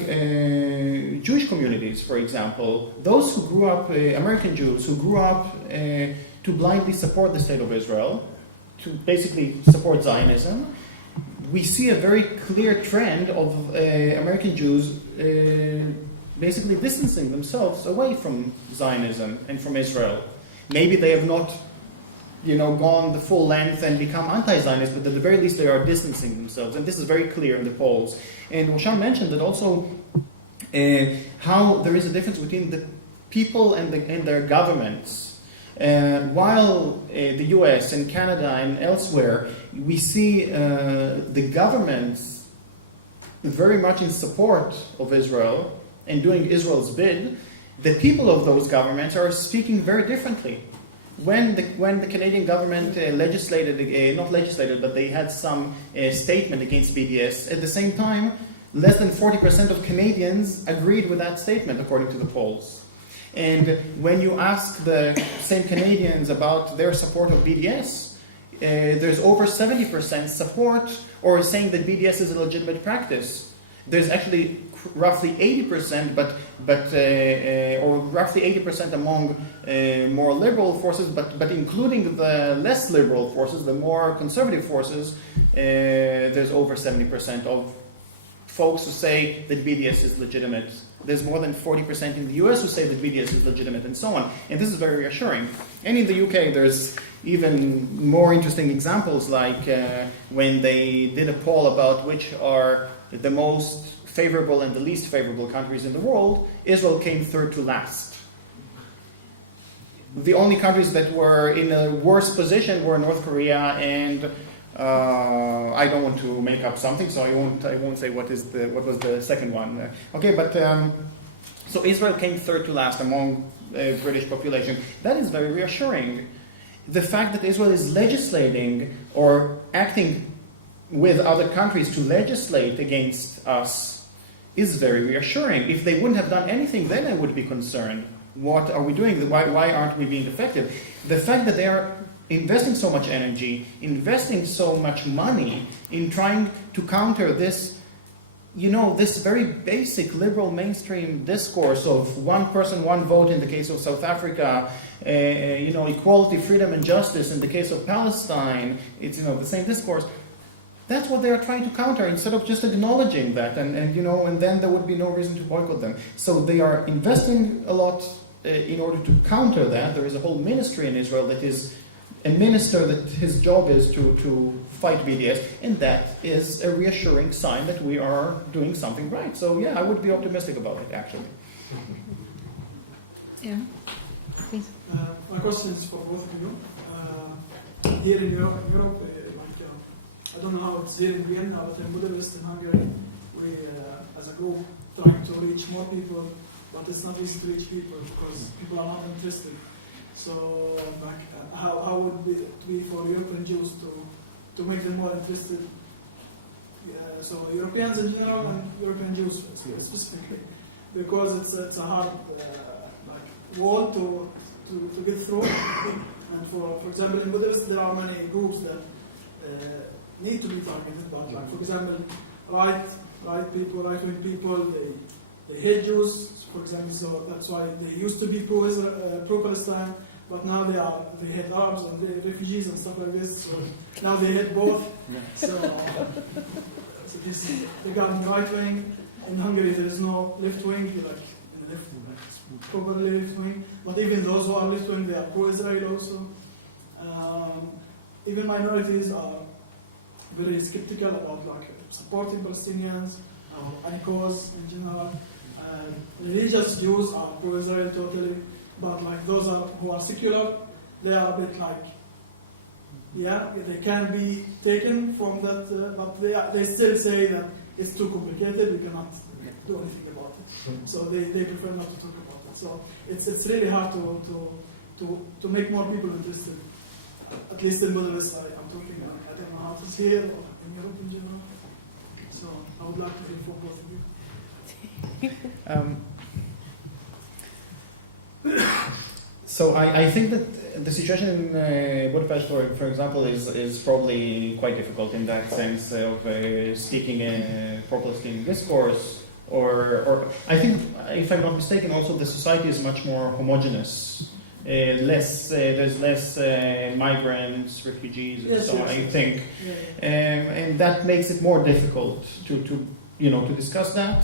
Jewish communities, for example, those who grew up, American Jews who grew up to blindly support the state of Israel, to basically support Zionism, we see a very clear trend of American Jews basically distancing themselves away from Zionism and from Israel. Maybe they have not, gone the full length and become anti-Zionist, but at the very least they are distancing themselves, and this is very clear in the polls. And Roshan mentioned that also how there is a difference between the people and their governments. While the US and Canada and elsewhere, we see the governments very much in support of Israel and doing Israel's bid, the people of those governments are speaking very differently. When the Canadian government not legislated, but they had some statement against BDS, at the same time, less than 40% of Canadians agreed with that statement, according to the polls. And when you ask the same Canadians about their support of BDS, there's over 70% support or saying that BDS is a legitimate practice. There's actually roughly 80%, or roughly 80% among more liberal forces, but including the less liberal forces, the more conservative forces, there's over 70% of folks who say that BDS is legitimate. There's more than 40% in the US who say that BDS is legitimate, and so on. And this is very reassuring. And in the UK, there's even more interesting examples, like when they did a poll about which are the most favorable and the least favorable countries in the world, Israel came third to last. The only countries that were in a worse position were North Korea and I don't want to make up something, so I won't say what was the second one. Okay, but so Israel came third to last among British population. That is very reassuring. The fact that Israel is legislating or acting with other countries to legislate against us is very reassuring. If they wouldn't have done anything, then I would be concerned. What are we doing? Why aren't we being effective? The fact that they are investing so much energy, investing so much money in trying to counter this, this very basic liberal mainstream discourse of one person, one vote in the case of South Africa, equality, freedom, and justice in the case of Palestine. It's the same discourse. That's what they are trying to counter instead of just acknowledging that, and then there would be no reason to boycott them. So they are investing a lot in order to counter that. There is a whole ministry in Israel that is a minister that his job is to fight BDS, and that is a reassuring sign that we are doing something right. So yeah, I would be optimistic about it, actually. Yeah, please. My question is for both of you. Here in Europe, I don't know how it's here in Vienna, but in Budapest, in Hungary, we, as a group, trying to reach more people, but it's not easy to reach people because people are not interested. So, how would it be for European Jews to make them more interested? So, Europeans in general and European Jews specifically, because it's a hard wall to get through. And for example, in Budapest, there are many groups that need to be targeted, but for example, right-wing people, they hate Jews, for example, so that's why they used to be pro-Palestine, but now they hate Arabs and they refugees and stuff like this, so now they hate both. So this regarding right-wing, in Hungary there is no left-wing, like in the left, properly left-wing, but even those who are left-wing, they are pro-Israel also. Even minorities are very skeptical about supporting Palestinians or any cause in general. Religious Jews are pro-Israel totally, but those who are secular, they are a bit they can be taken from that, but they still say that it's too complicated, we cannot do anything about it. So they prefer not to talk about it. So it's really hard to make more people interested. At least in Budapest, I'm talking, I don't know how it's here or in Europe in general. So I would like to hear from both of you. So I think that the situation in Budapest, for example, is probably quite difficult in that sense of speaking a pro-Palestinian discourse. Or I think, if I'm not mistaken, also the society is much more homogeneous. There's less migrants, refugees, and so on. I think, and that makes it more difficult to discuss that.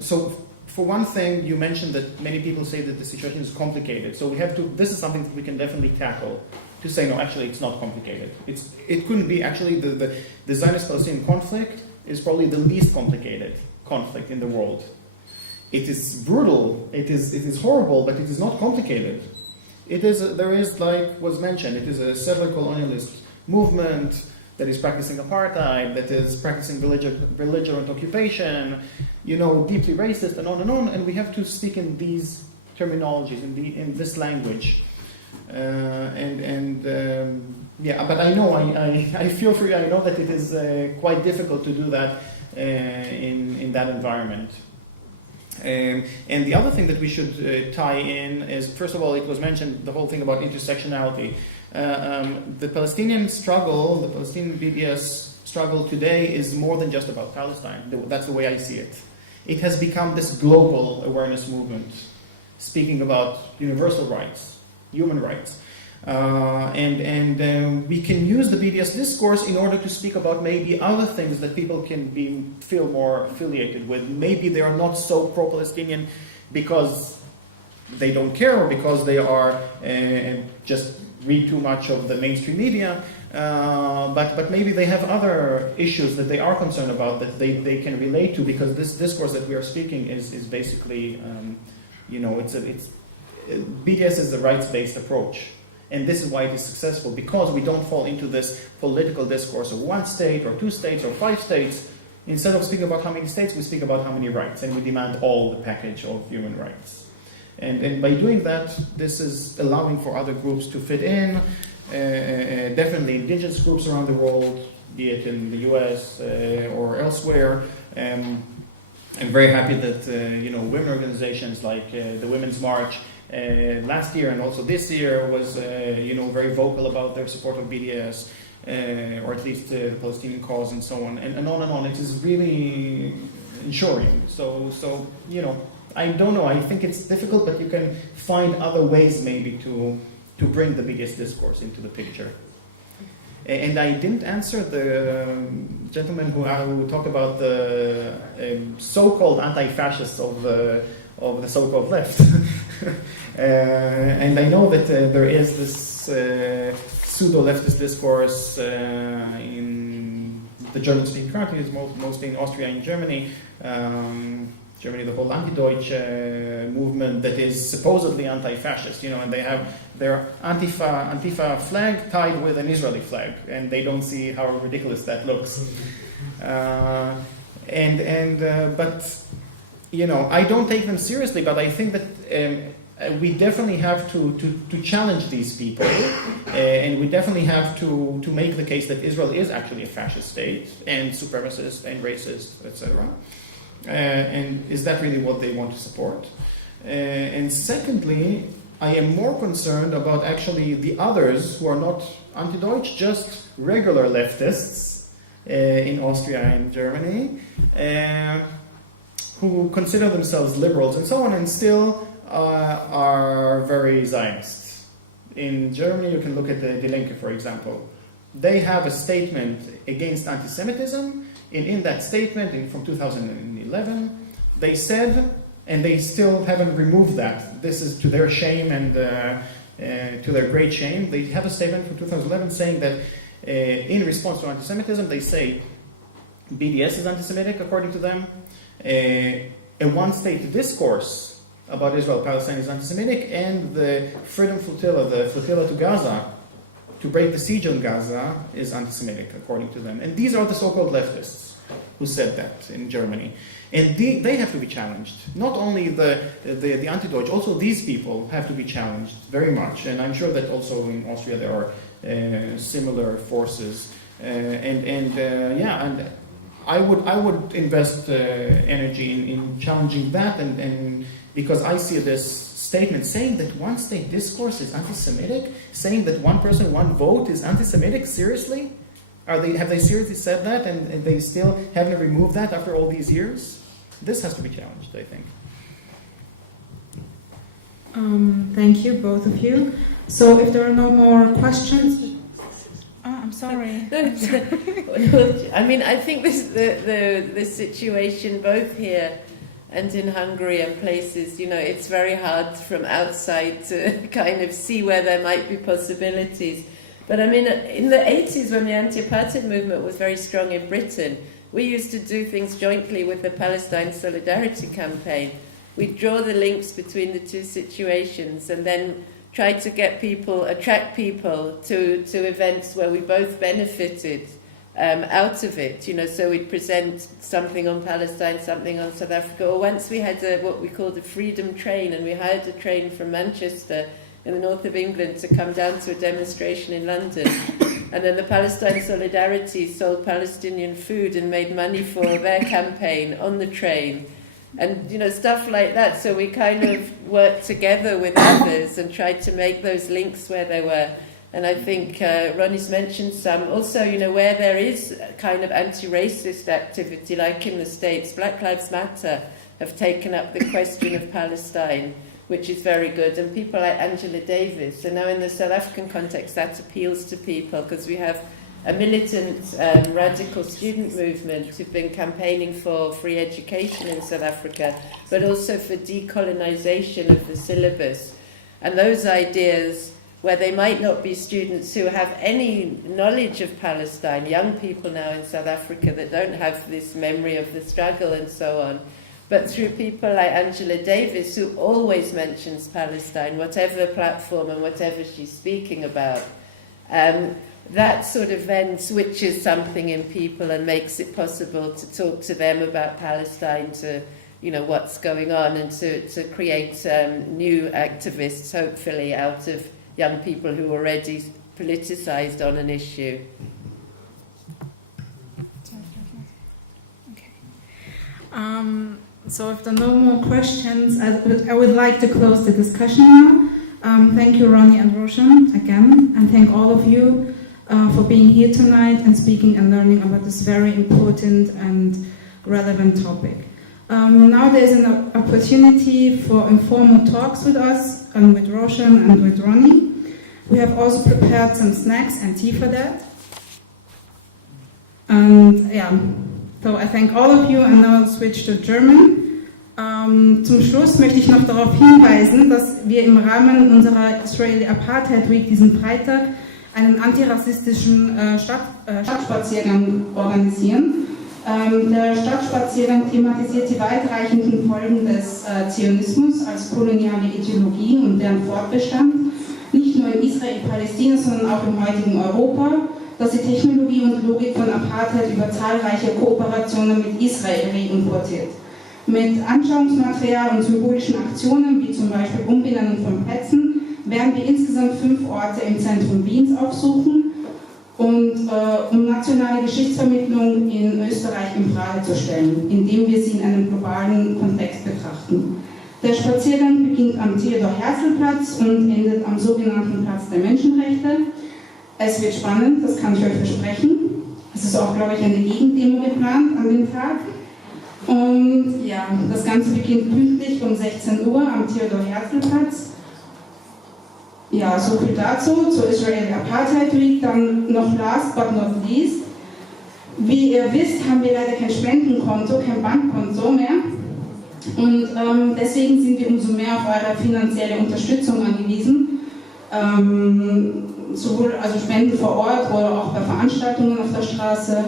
So for one thing, you mentioned that many people say that the situation is complicated. So we have to. This is something that we can definitely tackle. To say no, actually, it's not complicated. It couldn't be. Actually, the Zionist-Palestinian conflict is probably the least complicated conflict in the world. It is brutal, it is horrible, but it is not complicated. There is, like was mentioned, it is a settler colonialist movement. that is practicing apartheid, that is practicing belligerent occupation, deeply racist, and on, and we have to speak in these terminologies, in this language. But I know, I feel for you, I know that it is quite difficult to do that in that environment. And the other thing that we should tie in is, first of all, it was mentioned, the whole thing about intersectionality. The Palestinian struggle, the Palestinian BDS struggle today is more than just about Palestine. That's the way I see it. It has become this global awareness movement, speaking about universal rights, human rights. We can use the BDS discourse in order to speak about maybe other things that people can feel more affiliated with. Maybe they are not so pro-Palestinian because they don't care or because they are just read too much of the mainstream media, but maybe they have other issues that they are concerned about that they can relate to, because this discourse that we are speaking is basically, BDS is a rights-based approach. And this is why it is successful, because we don't fall into this political discourse of one state or two states or 5 states. Instead of speaking about how many states, we speak about how many rights, and we demand all the package of human rights. And by doing that, this is allowing for other groups to fit in, definitely indigenous groups around the world, be it in the US or elsewhere. I'm very happy that women organizations like the Women's March last year and also this year was very vocal about their support of BDS, or at least the Palestinian cause and so on, and on and on. It is really ensuring. So I don't know. I think it's difficult, but you can find other ways maybe to bring the BDS discourse into the picture. And I didn't answer the gentleman who talked about the so-called anti-fascists of the so-called left. And I know that there is this pseudo-leftist discourse in the German-speaking countries, mostly in Austria and Germany. Germany, the whole anti-Deutsch movement that is supposedly anti-fascist, and they have their Antifa flag tied with an Israeli flag, and they don't see how ridiculous that looks. But I don't take them seriously, but I think that we definitely have to challenge these people, and we definitely have to make the case that Israel is actually a fascist state, and supremacist, and racist, etc. And is that really what they want to support? And secondly, I am more concerned about actually the others who are not anti-Deutsch, just regular leftists in Austria and Germany, who consider themselves liberals and so on, and still are very Zionist. In Germany, you can look at the Die Linke, for example. They have a statement against anti-Semitism. In that statement from 2011, they said, and they still haven't removed that. This is to their shame and to their great shame. They have a statement from 2011 saying that in response to anti-Semitism, they say BDS is anti-Semitic, according to them. A one-state discourse about Israel-Palestine is anti-Semitic, and the Freedom Flotilla, the flotilla to Gaza, to break the siege on Gaza, is anti-Semitic, according to them. And these are the so-called leftists who said that in Germany. And they have to be challenged. Not only the anti-Deutsch, also these people have to be challenged very much. And I'm sure that also in Austria there are similar forces. And I would invest energy in challenging that, and because I see this statement saying that one state discourse is anti-Semitic, saying that one person, one vote is anti-Semitic. Seriously? Have they seriously said that, and they still haven't removed that after all these years? This has to be challenged, I think. Thank you, both of you. So if there are no more questions... I'm sorry. I mean, I think the situation both here and in Hungary and places, it's very hard from outside to kind of see where there might be possibilities. But I mean, in the 80s, when the anti-apartheid movement was very strong in Britain, we used to do things jointly with the Palestine Solidarity Campaign. We'd draw the links between the two situations and then try to attract people to events where we both benefited. out of it, so we'd present something on Palestine, something on South Africa, or once we had what we called a freedom train, and we hired a train from Manchester in the north of England to come down to a demonstration in London. And then the Palestine Solidarity sold Palestinian food and made money for their campaign on the train. And, stuff like that. So we kind of worked together with others and tried to make those links where they were. And I think Ronnie's mentioned some. Also, where there is kind of anti-racist activity, like in the States, Black Lives Matter have taken up the question of Palestine, which is very good, and people like Angela Davis. So now in the South African context, that appeals to people because we have a militant radical student movement who've been campaigning for free education in South Africa, but also for decolonization of the syllabus. And those ideas, where they might not be students who have any knowledge of Palestine, young people now in South Africa that don't have this memory of the struggle and so on, but through people like Angela Davis, who always mentions Palestine, whatever platform and whatever she's speaking about, that sort of then switches something in people and makes it possible to talk to them about Palestine, to what's going on, and to create new activists, hopefully, out of young people who are already politicized on an issue. Okay. So if there are no more questions, I would like to close the discussion now. Thank you, Ronnie and Roshan, again, and thank all of you for being here tonight and speaking and learning about this very important and relevant topic. Now there's an opportunity for informal talks with us, and with Roshan and with Ronnie. We have also prepared some snacks and tea for that. And so I thank all of you, and now I'll switch to German. Zum Schluss möchte ich noch darauf hinweisen, dass wir im Rahmen unserer Israel Apartheid Week diesen Freitag einen antirassistischen Stadtspaziergang organisieren. Der Stadtspaziergang thematisiert die weitreichenden Folgen des Zionismus als koloniale Ideologie und deren Fortbestand, nicht nur in Israel, Palästina, sondern auch im heutigen Europa, das die Technologie und Logik von Apartheid über zahlreiche Kooperationen mit Israel reimportiert. Mit Anschauungsmaterial und symbolischen Aktionen, wie zum Beispiel Umbenennung von Plätzen, werden wir insgesamt 5 Orte im Zentrum Wiens aufsuchen, und um nationale Geschichtsvermittlung in Österreich in Frage zu stellen, indem wir sie in einem globalen Kontext betrachten. Der Spaziergang beginnt am Theodor-Herzl-Platz und endet am sogenannten Platz der Menschenrechte. Es wird spannend, das kann ich euch versprechen. Es ist auch, glaube ich, eine Gegendemo geplant an dem Tag. Und ja, das Ganze beginnt pünktlich um 16 Uhr am Theodor-Herzl-Platz. Ja, so viel dazu, zur Israel Apartheid Week. Dann noch last but not least. Wie ihr wisst, haben wir leider kein Spendenkonto, kein Bankkonto mehr. Und deswegen sind wir umso mehr auf eure finanzielle Unterstützung angewiesen. Sowohl also Spenden vor Ort oder auch bei Veranstaltungen auf der Straße,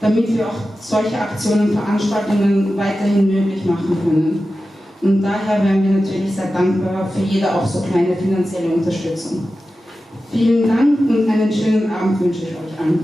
damit wir auch solche Aktionen, Veranstaltungen weiterhin möglich machen können. Und daher wären wir natürlich sehr dankbar für jede auch so kleine finanzielle Unterstützung. Vielen Dank und einen schönen Abend wünsche ich euch allen.